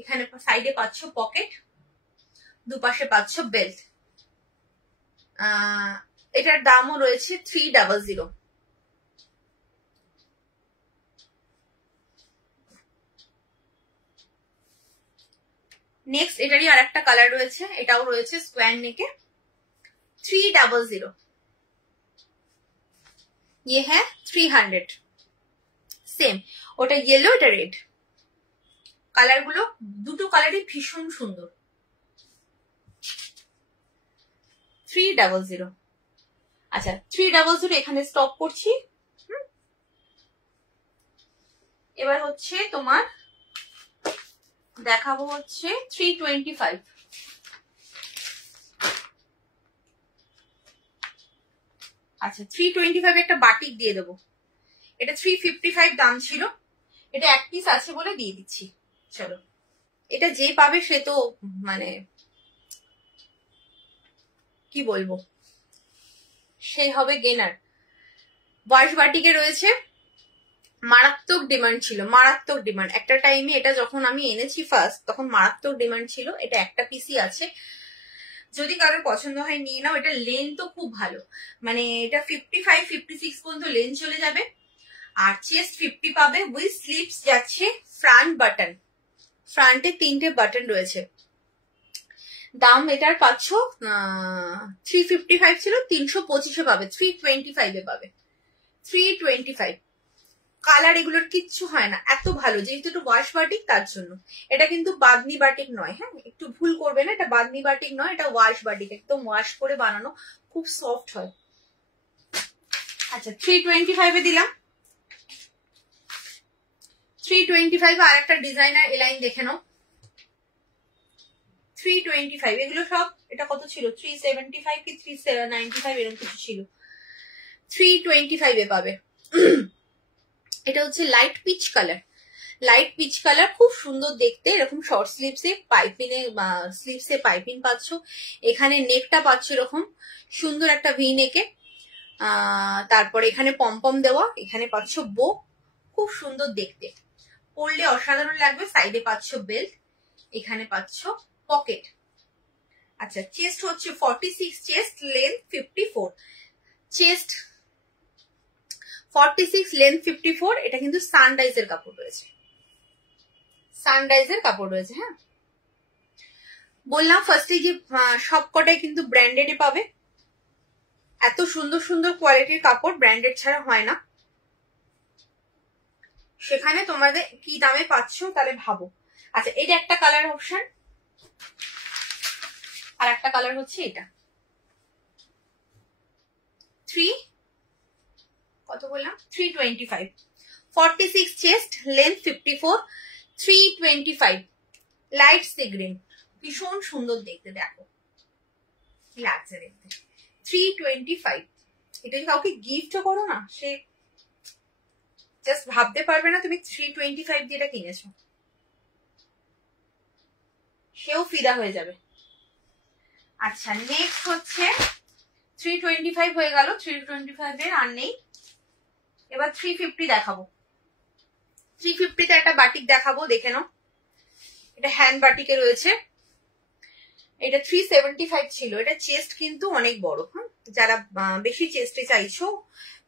এখানে সাইডে পাচ্ছ পকেট, দুপাশে পাচ্ছ বেল্ট। এটার দামও রয়েছে 300। নেক্সট এটারই আর একটা কালার রয়েছে, এটাও রয়েছে স্কোয়ার নেকে, 300। ये है 300, সেম, ওটা ইয়েলো এটা রেড। কালার গুলো দুটো কালারই ভীষণ সুন্দর। 300। আচ্ছা 300 এখানে স্টপ করছি। এবার হচ্ছে তোমার দেখাবো হচ্ছে 325। আচ্ছা 325 একটা বাটিক দিয়ে দেবো, এটা 355 দাম ছিল, এটা এক পিস আছে বলে দিয়ে দিচ্ছি। চলো এটা যে পাবে সে তো মানে কি বলবো, সে হবে গেনার। ওয়াশ বাটিকে রয়েছে, মারাত্মক ডিমান্ড ছিল, মারাত্মক ডিমান্ড। একটা টাইমে এটা যখন আমি এনেছি ফার্স্ট, তখন মারাত্মক ডিমান্ড ছিল। এটা একটা পিসই আছে, যদি কারোর পছন্দ হয় নিয়ে নাও। এটা লেন্থ তো খুব ভালো, মানে এটা 55, 56 পর্যন্ত লেন্থ চলে যাবে। আর চেস্ট 50 পাবে, উইথ স্লিভস যাচ্ছে। ফ্রন্ট বাটন, ফ্রন্টে 3টে বাটন রয়েছে। দাম এটার পাচ্ছ 355 ছিল, 325 পাবে, 325 এ পাবে, 325। কালার এগুলোর কিচ্ছু হয় না, এত ভালো। যেহেতু একটু ওয়াশ বাটিক তার জন্য। এটা কিন্তু বাদনি বাটিক নয়, হ্যাঁ একটু ভুল করবে না, এটা বাদনি বাটিক নয়, এটা ওয়াশ বাটিক, একদম ওয়াশ করে বানানো, খুব সফট হয়। আচ্ছা 325 এ দিলাম। 325 আর একটা ডিজাইনার এলাইন দেখে নাও, 325। এগুলো সব, এটা কত ছিল 375 কি 395 এরকম কিছু ছিল, 325 এ পাবে। এটা হচ্ছে light peach colour, light peach colour, খুব সুন্দর দেখতে। এরকম শর্ট স্লিভসে পাইপিনে, স্লিভসে পাইপিং পাচ্ছ। এখানে নেকটা পাচ্ছ এরকম সুন্দর একটা ভি নেকে, তারপরে এখানে পমপম দেওয়া, এখানে পাচ্ছ বো, খুব সুন্দর দেখতে, পরলে অসাধারণ লাগবে। সাইডে পাচ্ছ বেল্ট, এখানে পাচ্ছ পকেট। আচ্ছা চেস্ট হচ্ছে 46 চেস্ট, লেন্থ 54, চেস্ট 46, লেন্থ 54। এটা কিন্তু সানরাইজের কাপড় রয়েছে, সানরাইজের কাপড় রয়েছে। হ্যাঁ বললাম ফার্স্টে যে সব কটাই কিন্তু ব্র্যান্ডেডে পাবে। এত সুন্দর সুন্দর কোয়ালিটির কাপড় ব্র্যান্ডেড ছাড়া হয় না। সেখানে তোমাদের কি দামে পাচ্ছ তাহলে ভাবো। আচ্ছা এটা একটা কালার অপশন, আর একটা কালার হচ্ছে এটা। কত বললাম 325, 46 chest, length 54, 325, light sea green, ভীষণ সুন্দর দেখতে। দেখো কি লাগছে দেখতে, 325। এটা যদি কাউকে গিফট করো না, সে জাস্ট ভাবতে পারবে না তুমি 325 দিয়ে এটা কিনেছো, সেও ফিদা হয়ে যাবে। আচ্ছা নেক্সট হচ্ছে 325 হয়ে গেল, 325 এর আর নেই। এবার 350 দেখাবো। 350 তে একটা বাটিক দেখাবো, দেখে নাও। এটা হ্যান্ড বাটিকে রয়েছে। এটা 375 ছিল। এটা চেস্ট কিন্তু অনেক বড়। হ্যাঁ, যারা বেশি চেস্টে চাইছো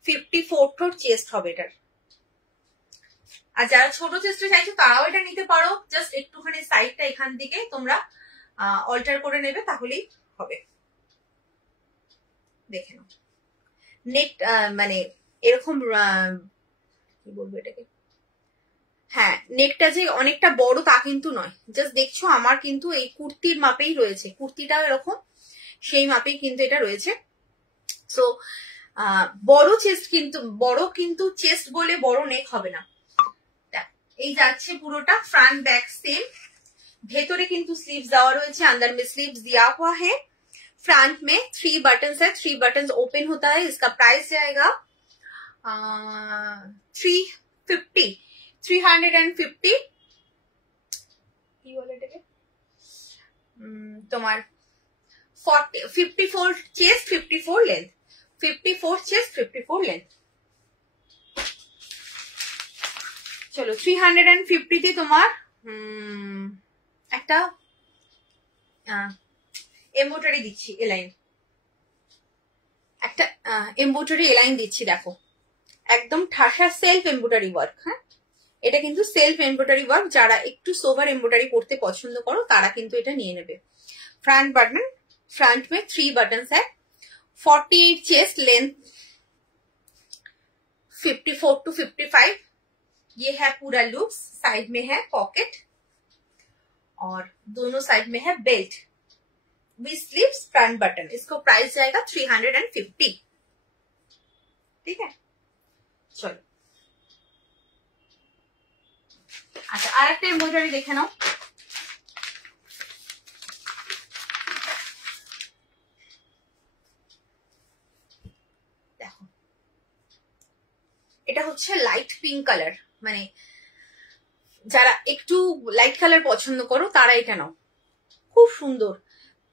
54 চেস্ট হবে এটার। আর যারা ছোট চেস্টে চাইছো তারাও এটা নিতে পারো, জাস্ট একটুখানি সাইডটা এখান থেকে তোমরা অল্টার করে নেবে, তাহলেই হবে। দেখে নাও নেক, মানে এরকম কি বলবো এটাকে, হ্যাঁ নেকটা যে অনেকটা বড় তা কিন্তু নয়, জাস্ট দেখছো আমার কিন্তু এই কুর্তির মাপেই রয়েছে, কুর্তিটা এরকম সেই মাপেই কিন্তু এটা রয়েছে। সো বড় চেস্ট কিন্তু, বড় কিন্তু চেস্ট বলে বড় নেক হবে না। এই যাচ্ছে পুরোটা, फ्रंट बैक सेम। ভেতরে কিন্তু স্লিভস দেওয়া রয়েছে, अंदर में स्लीव्स दिया हुआ है। फ्रंट में 3 बटन्स है, 3 बटन्स ओपन होता है। इसका प्राइस जाएगा 350 350 কি বলে এটাকে তোমার 54 চেস্ট 54 লেন্থ, 54 চেস্ট 54 লেন্থ। চলো 350 তে তোমার একটা এমব্রয়ডারি দিচ্ছি, এলাইন, একটা এমব্রয়ডারি এলাইন দিচ্ছি। দেখো একদম ঠাসা সেলফ এমব্রয়ডারি ওয়ার্ক। হ্যাঁ এটা কিন্তু সেলফ এমব্রয়ডারি ওয়ার্ক। যারা একটু সোভার এমব্রয়ডারি করতে পছন্দ করো তারা কিন্তু এটা নিয়ে নেবে। फ्रंट बटन, फ्रंट में 3 बटन्स है, 48 चेस्ट लेंथ, 54 to 55 ये है पूरा लुक्स। साइड में है पॉकेट और दोनों साइड में है belt with sleeves, front button. इसको प्राइस जाएगा 350। ठीक है चलो। আচ্ছা আর একটা এমব্রয়ডারি দেখে নাও। দেখো এটা হচ্ছে লাইট পিঙ্ক কালার, মানে যারা একটু লাইট কালার পছন্দ করো তারা এটা নাও, খুব সুন্দর।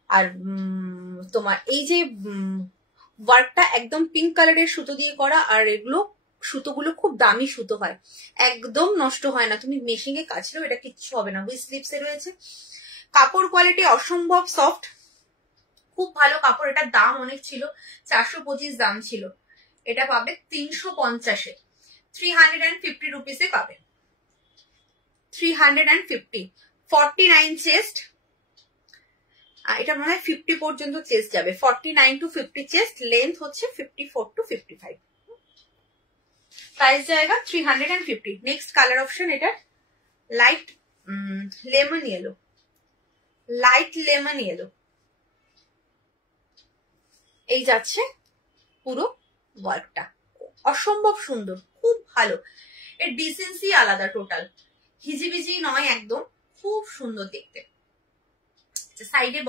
আর তোমার এই যে ওয়ার্কটা একদম পিঙ্ক কালারের সুতো দিয়ে করা, আর এগুলো সুতোগুলো খুব দামি সুতো হয়, একদম নষ্ট হয় না। তুমি মেশিন এ কাচলেও এটা কিচ্ছু হবে না। উইথ স্লিভস এ রয়েছে। কাপড় কোয়ালিটি অসম্ভব সফট, খুব ভালো কাপড়। এটার দাম অনেক ছিল, 425 দাম ছিল। এটা পাবে 350-এ, 350 রুপিসে পাবে। 350, 49 চেস্ট। এটা মনে হয় 50 পর্যন্ত চেস্ট যাবে, 49 to 50 চেস্ট, লেন্থ হচ্ছে 54 to 55। प्राइस जाएगा 350। नेक्स्ट कलर ऑप्शन এটা light lemon yellow, light lemon yellow. এই যাচ্ছে পুরো ওয়ার্কটা, অসম্ভব সুন্দর, খুব ভালো। এর ডিসেন্সি আলাদা, টোটাল হিজিবিজি নয়, একদম খুব সুন্দর দেখতে। সাইডে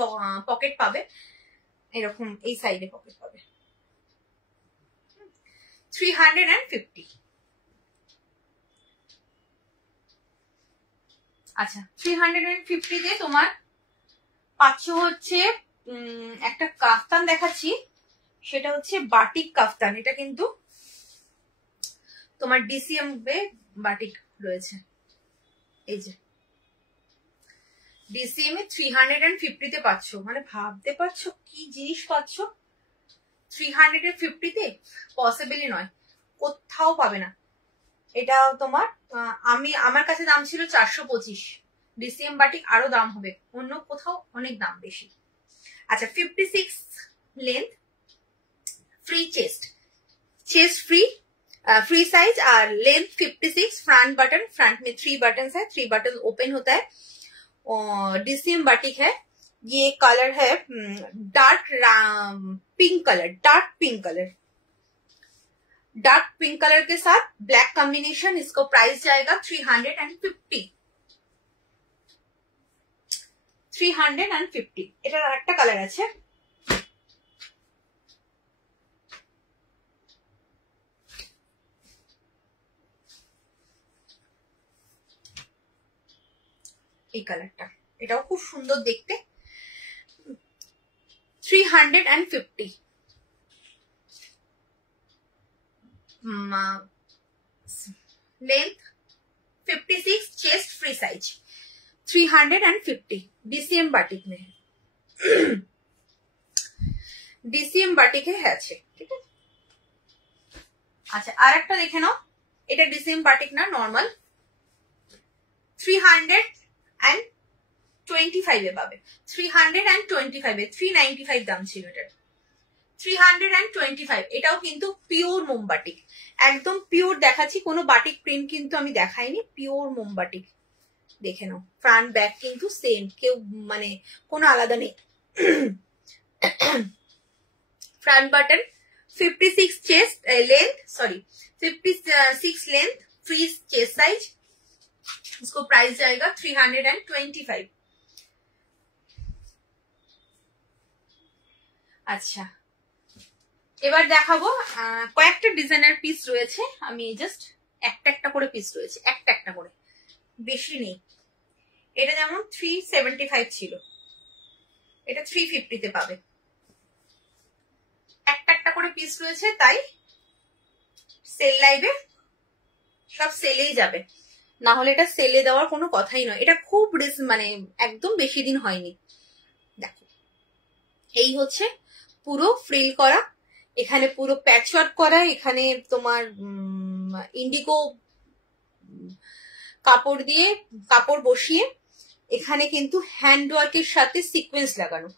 পকেট পাবে, এরকম এই সাইডে পকেট পাবে। 350। আচ্ছা 350 তে তোমার পাচ্ছ হচ্ছে একটা কাফতান দেখাচ্ছি, সেটা হচ্ছে বাটিক কাফতান। এটা কিন্তু তোমার ডিসিএম এ বাটিক রয়েছে, এই যে ডিসিএম এ 350 তে পাচ্ছ, মানে ভাবতে পারছো কি জিনিস পাচ্ছ। 350 তে পসিবলই নয়, কোথাও পাবে না। এটা তোমার আমার কাছে দাম ছিল 425, ডিসিএম বাটিক আরো দাম হবে, অন্য কোথাও অনেক দাম বেশি। আচ্ছা 56 length, free chest, chest free, free size और लेंथ 56। फ्रंट बटन, फ्रंट में 3 बटन है, 3 बटन ओपन होता है। और डीसीएम बाटिक है। ये कलर है dark pink colour, dark pink colour, dark pink colour के साथ ब्लैक कॉम्बिनेशन। इसको प्राइस जाएगा 350। 350। এটার আরেকটা কালার আছে, এই কালারটা, এটাও খুব সুন্দর দেখতে। 350 length 56, chest free size 350 DCM batik में है। DCM बाटिक है আছে, ঠিক আছে। আচ্ছা আর একটা দেখে নাও, এটা DCM বাটিক না, নরমাল 325 এ পাবে। 325 এ 395 দাম ছিল এটার, 325। এটাও কিন্তু পিওর মোমবাটিক, একদম পিওর দেখাচ্ছি, কোনো বাটিক প্রিন্ট কিন্তু আমি দেখাইনি, পিওর মোমবাটিক। দেখে নাও ফ্রন্ট ব্যাক কিন্তু সেম, কেউ মানে কোনো আলাদা নেই। Front button 56 chest length, sorry 56 length, free chest size. इसको प्राइस जाएगा 325। আচ্ছা এবার দেখাবো কয়েকটা ডিজাইনার পিস রয়েছে, আমি জাস্ট একটা একটা করে পিস রয়েছে, একটা একটা করে, বেশি নেই। এটা যেমন 375 ছিল, এটা 350 তে পাবে। একটা একটা করে পিস রয়েছে, তাই সেল লাইভে সব সেলেই যাবে, না হলে এটা সেলে দেওয়ার কোনো কথাই নয়। এটা খুব মানে একদম বেশি দিন হয়নি। দেখো এই হচ্ছে পুরো ফ্রিল করা, এখানে পুরো প্যাচওয়ার্ক করা, এখানে তোমার ইন্ডিগো কাপড় দিয়ে কাপড় বসিয়ে এখানে কিন্তু হ্যান্ডওয়ার্কের সাথে সিকোয়েন্স লাগানো,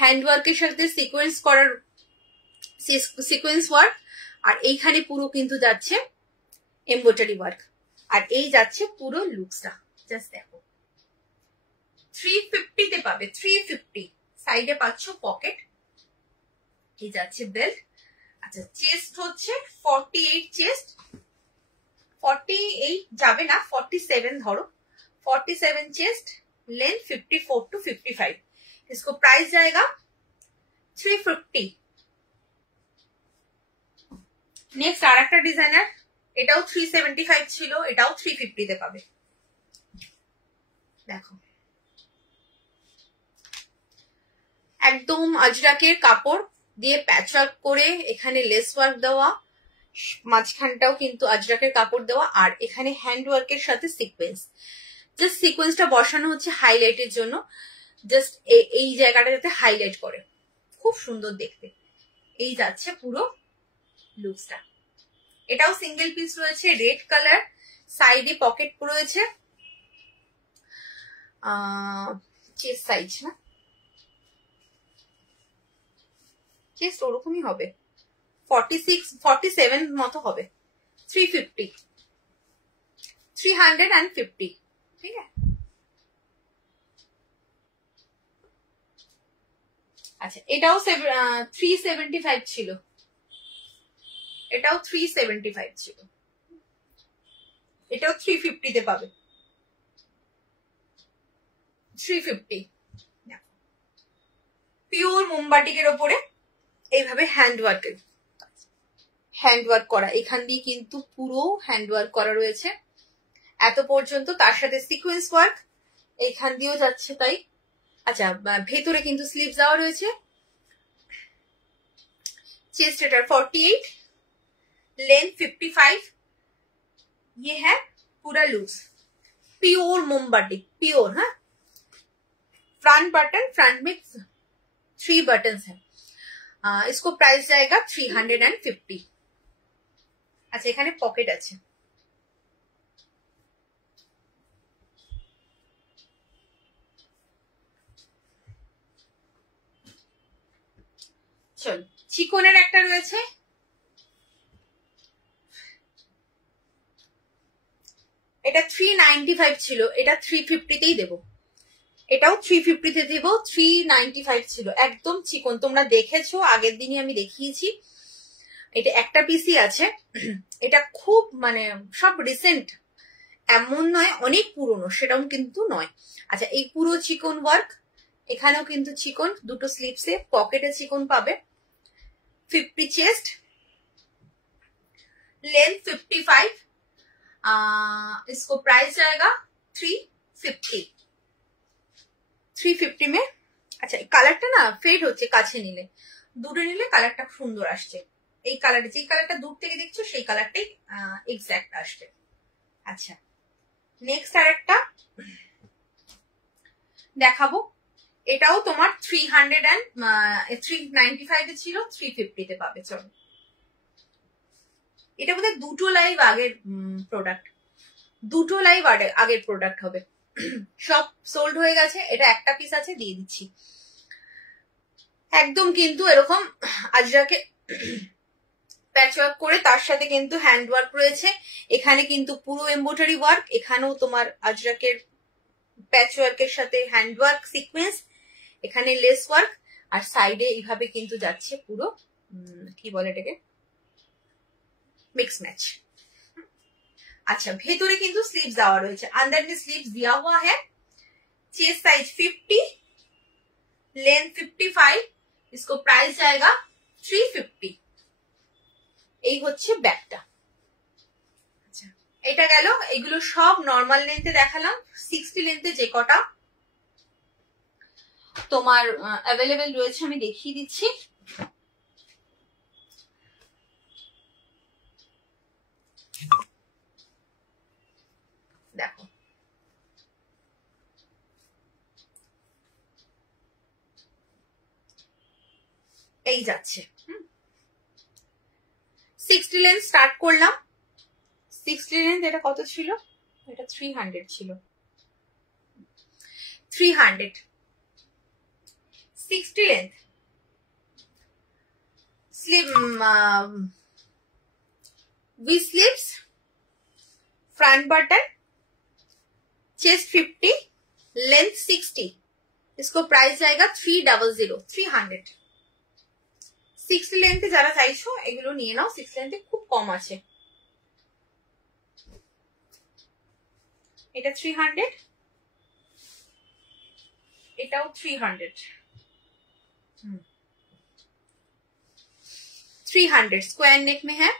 হ্যান্ডওয়ার্কের সাথে সিকোয়েন্স করার সিকোয়েন্স ওয়ার্ক, আর এইখানে পুরো কিন্তু যাচ্ছে এমব্রয়ডারি ওয়ার্ক, আর এই যাচ্ছে পুরো লুকসটা। জাস্ট দেখো 350 তে পাবে, 350। সাইডে পাচ্ছ পকেট, এই যাচ্ছে বেল্ট। আচ্ছা চেস্ট হচ্ছে 48 চেস্ট, 48 যাবে না, 47 ধরো, 47 चेस्ट, लेंथ 54 to 55। इसको प्राइस जाएगा 350। नेक्स्ट আর একটা ডিজাইনার, এটাও 375 ছিল, এটাও 350 তে পাবে। দেখো একদম আজরাকের কাপড় দিয়ে প্যাচওয়ার্ক করে এখানে লেস ওয়ার্ক দেওয়া, মাঝখানটাও কিন্তু আজরাকের কাপড় দেওয়া, আর এখানে হ্যান্ড ওয়ার্কের সাথে সিকোয়েন্স। জাস্ট সিকোয়েন্সটা বসানো হচ্ছে হাইলাইটের জন্য, জাস্ট এই জায়গাটা যাতে হাইলাইট করে, খুব সুন্দর দেখতে। এই যাচ্ছে পুরো লুকসটা। এটাও সিঙ্গেল পিস রয়েছে, রেড কালার, সাইডে পকেট রয়েছে, চেস্ট সাইজ না, চেস্ট ওরকমই হবে, 46 47 মতো হবে। 350, 350, ঠিক আছে। আচ্ছা এটাও 375 ছিল, এটাও 375 ছিল, এটাও 350 তে পাবে। 350 পিওর মোমবাটিকের ওপরে এইভাবে হ্যান্ডওয়ার্ক করা, এখান দিয়ে কিন্তু পুরো হ্যান্ডওয়ার্ক করা রয়েছে এত পর্যন্ত, তার সাথে সিকোয়েন্স ওয়ার্ক এইখান দিয়েও যাচ্ছে তাই। আচ্ছা ভেতরে কিন্তু স্লিভস দেওয়া রয়েছে। চেস্ট এটার 48, लेंथ 55। ये है पूरा लूज प्योर मोमबाटिक, प्योर। हाँ फ्रंट बटन, फ्रंट में 3 बटन है। इसको प्राइस जाएगा 350। अच्छा এখানে পকেট আছে। চল চিকনের একটা রয়েছে, এটা 395 ছিল, এটা 350 তেই দেবো। এটাও 350 তে দেবো, 395 ছিল, একদম চিকন। তোমরা দেখেছো আগের দিনই আমি দেখিয়েছি। এটা একটা পিসই আছে, এটা খুব মানে সব রিসেন্ট, এমন নয় অনেক পুরনো, সেটাও কিন্তু নয়। আচ্ছা এই পুরো চিকন ওয়ার্ক, এখানেও কিন্তু চিকন, দুটো স্লিপসে পকেটে চিকন পাবে। 50 চেস্ট, लेंथ 55, इसको प्राइस जाएगा 350 में। আচ্ছা কালারটা না ফেড হচ্ছে কাছে নিলে, দূরে নিলে কালারটা সুন্দর আসছে। এই কালার, যে কালারটা দূর থেকে দেখছো সেই কালারটাই এক্সাক্ট আসছে। আচ্ছা নেক্সট আরেকটা দেখাবো, এটাও তোমার 395 এ ছিল, 350 তে পাবে। চলো, এটা বোধহয় দুটো লাইভ আগের প্রোডাক্ট, দুটো লাইভ আগের প্রোডাক্ট হবে, সব সোল্ড হয়ে গেছে। এটা একটা পিস আছে, দিয়ে দিচ্ছি। একদম কিন্তু এরকম আজরাকে প্যাচওয়ার্ক করে, তার সাথে কিন্তু হ্যান্ড ওয়ার্ক রয়েছে। এখানে কিন্তু পুরো এমব্রয়ডারি ওয়ার্ক, এখানেও তোমার আজরাকের প্যাচওয়ার্কের সাথে হ্যান্ড ওয়ার্ক সিকোয়েন্স, এখানে লেস ওয়ার্ক, আর সাইডে এইভাবে কিন্তু যাচ্ছে পুরো কি বলে এটাকে, মিক্স ম্যাচ। अच्छा ভেতরে কিন্তু স্লিভস দেওয়া রয়েছে, अंदर में स्लीव्स दिया हुआ है। चेस्ट साइज 50, लेंथ 55, इसको प्राइस जाएगा 350। এই হচ্ছে ব্যাগটা। আচ্ছা এটা গেল, এগুলো সব নরমাল লেন্থে দেখালাম। 60 লেন্থে যে কটা তোমার অ্যাভেলেবেল রয়েছে আমি দেখিয়ে দিচ্ছি। দেখো এই যাচ্ছে 60 লেন্থ স্টার্ট করলাম। 60 লেন্থ এটা কত ছিল, এটা 300 ছিল, 300 60 length sleeve, V sleeves, front button, chest 50, length 60, इसको प्राइस जाएगा 300। 300 60 লেন্থে যারা চাইছো এগুলো নিয়ে নাও, 6 লেন্থে খুব কম আছে। এটা 300, এটাও 300, 300 स्क्वायर नेक में है।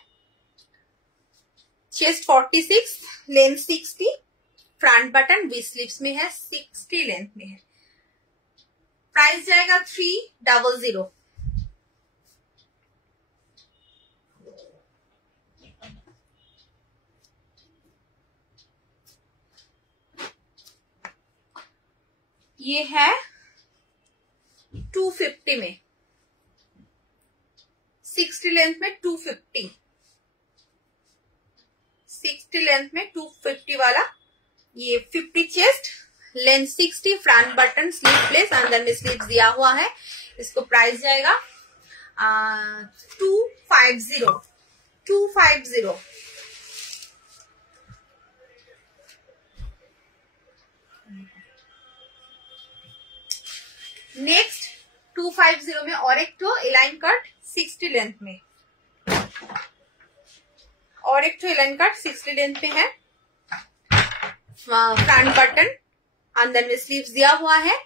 Chest 46, length 60, front button V sleeves में है, 60 लेंथ में है। प्राइस जाएगा 300। ये है 250 में, 60 लेंथ में 250, 60 लेंथ में 250 वाला। ये 50 chest, length 60, front button, sleeve place, अंदर में स्लीव दिया हुआ है। इसको प्राइस जाएगा 250। नेक्स्ट 250 में और एक तो एलाइन कट 60 लेंथ में, और एक तो एलाइन कट 60 लेंथ में है। फ्रंट बटन, अंदर में स्लीव्स दिया हुआ है।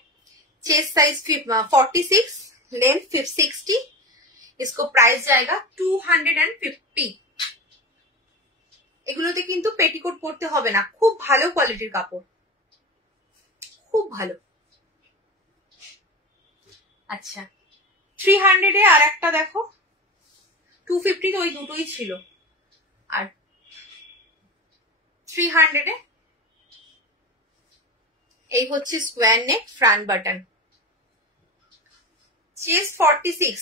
चेस्ट साइज 46, लेंथ 60, इसको प्राइस जाएगा 250। এগুলোতে কিন্তু পেটিকোট পরতে হবে না, খুব ভালো কোয়ালিটির কাপড়, খুব ভালো। আচ্ছা 300 এ আর একটা দেখো, 250 তো ওই দুটোই ছিল, আর 300 এ এই হচ্ছে square neck, front button. Chest 46,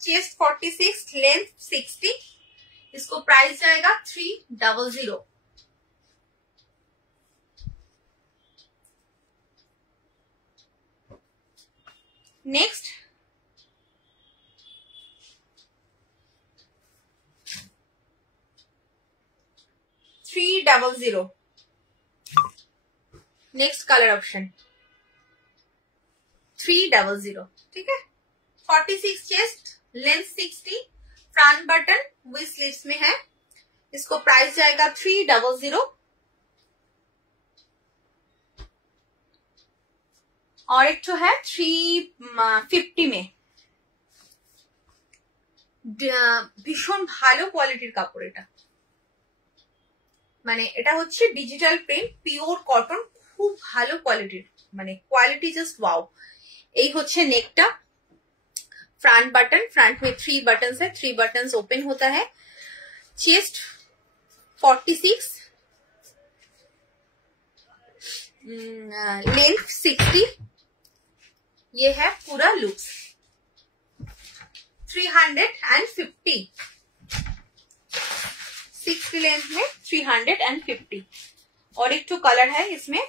chest 46, length 60, इसको प्राइस जाएगा 300। नेक्स्ट 300, नेक्स्ट कलर ऑप्शन 300, ठीक है। 46 chest, length 60, front button with sleeves में है। इसको प्राइस जाएगा 300। और एक तो है 350 में, ভীষণ ভালো কোয়ালিটির কাপড় এটা। মানে এটা হচ্ছে ডিজিটাল প্রিন্ট, পিওর কটন, খুব ভালো কোয়ালিটির, মানে কোয়ালিটি জাস্ট ওয়াও। এই হচ্ছে নেকটা। फ्रंट बटन, फ्रंट में 3 बटन है, 3 बटन ओपन होता है। Chest 46, length 60। ये है पूरा लुक्स। 350, 6 की लेंथ में 350। और एक तो कलर है इसमें,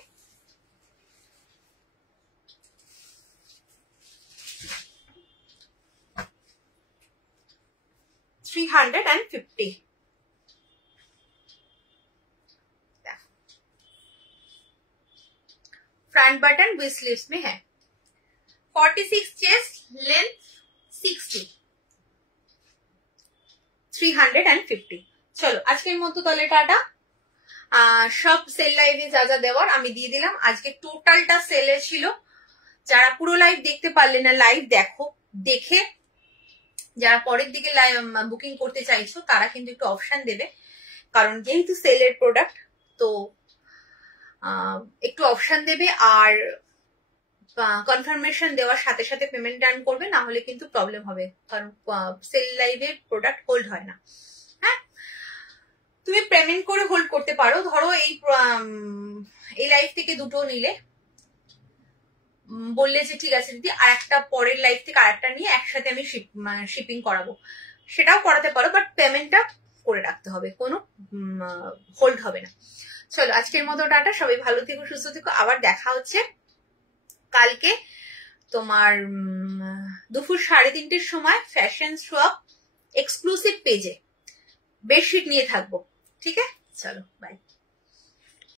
$350। फ्रंट बटन विद स्लीव्स में है। 46 चेस्ट, लेंथ 60, 350। চলো আজকের মতো তাহলে টাটা। সব সেল লাইভে যা যা দেওয়ার আমি দিয়ে দিলাম। আজকে টোটালটা সেলে ছিল। যারা পুরো লাইভ দেখতে পারলে না, লাইভ দেখো, দেখে যারা পরের দিকে বুকিং করতে চাইছো তারা কিন্তু একটু অপশন দেবে, কারণ যেহেতু সেলের প্রোডাক্ট তো একটু অপশন দেবে। আর কনফার্মেশন দেওয়ার সাথে সাথে পেমেন্ট ডান করবে, না হলে কিন্তু প্রবলেম হবে, কারণ সেল লাইভে প্রোডাক্ট হোল্ড হয় না। হ্যাঁ, তুমি পেমেন্ট করে হোল্ড করতে পারো। ধরো এই লাইভ থেকে দুটো নিলে, বললে যে ঠিক আছে দিদি আর একটা পরের লাইভ থেকে আরেকটা নিয়ে একসাথে আমি শিপিং করাবো, সেটাও করাতে পারো, বাট পেমেন্টটা করে রাখতে হবে, কোনো হোল্ড হবে না। চলো আজকের মতো টাটা, সবাই ভালো থেকো, সুস্থ থেকো। আবার দেখা হচ্ছে কালকে তোমার দুপুর 3:30 সময় ফ্যাশন শপ এক্সক্লুসিভ পেজে বেডশিট নিয়ে থাকবো। ঠিক আছে, চলো বাই।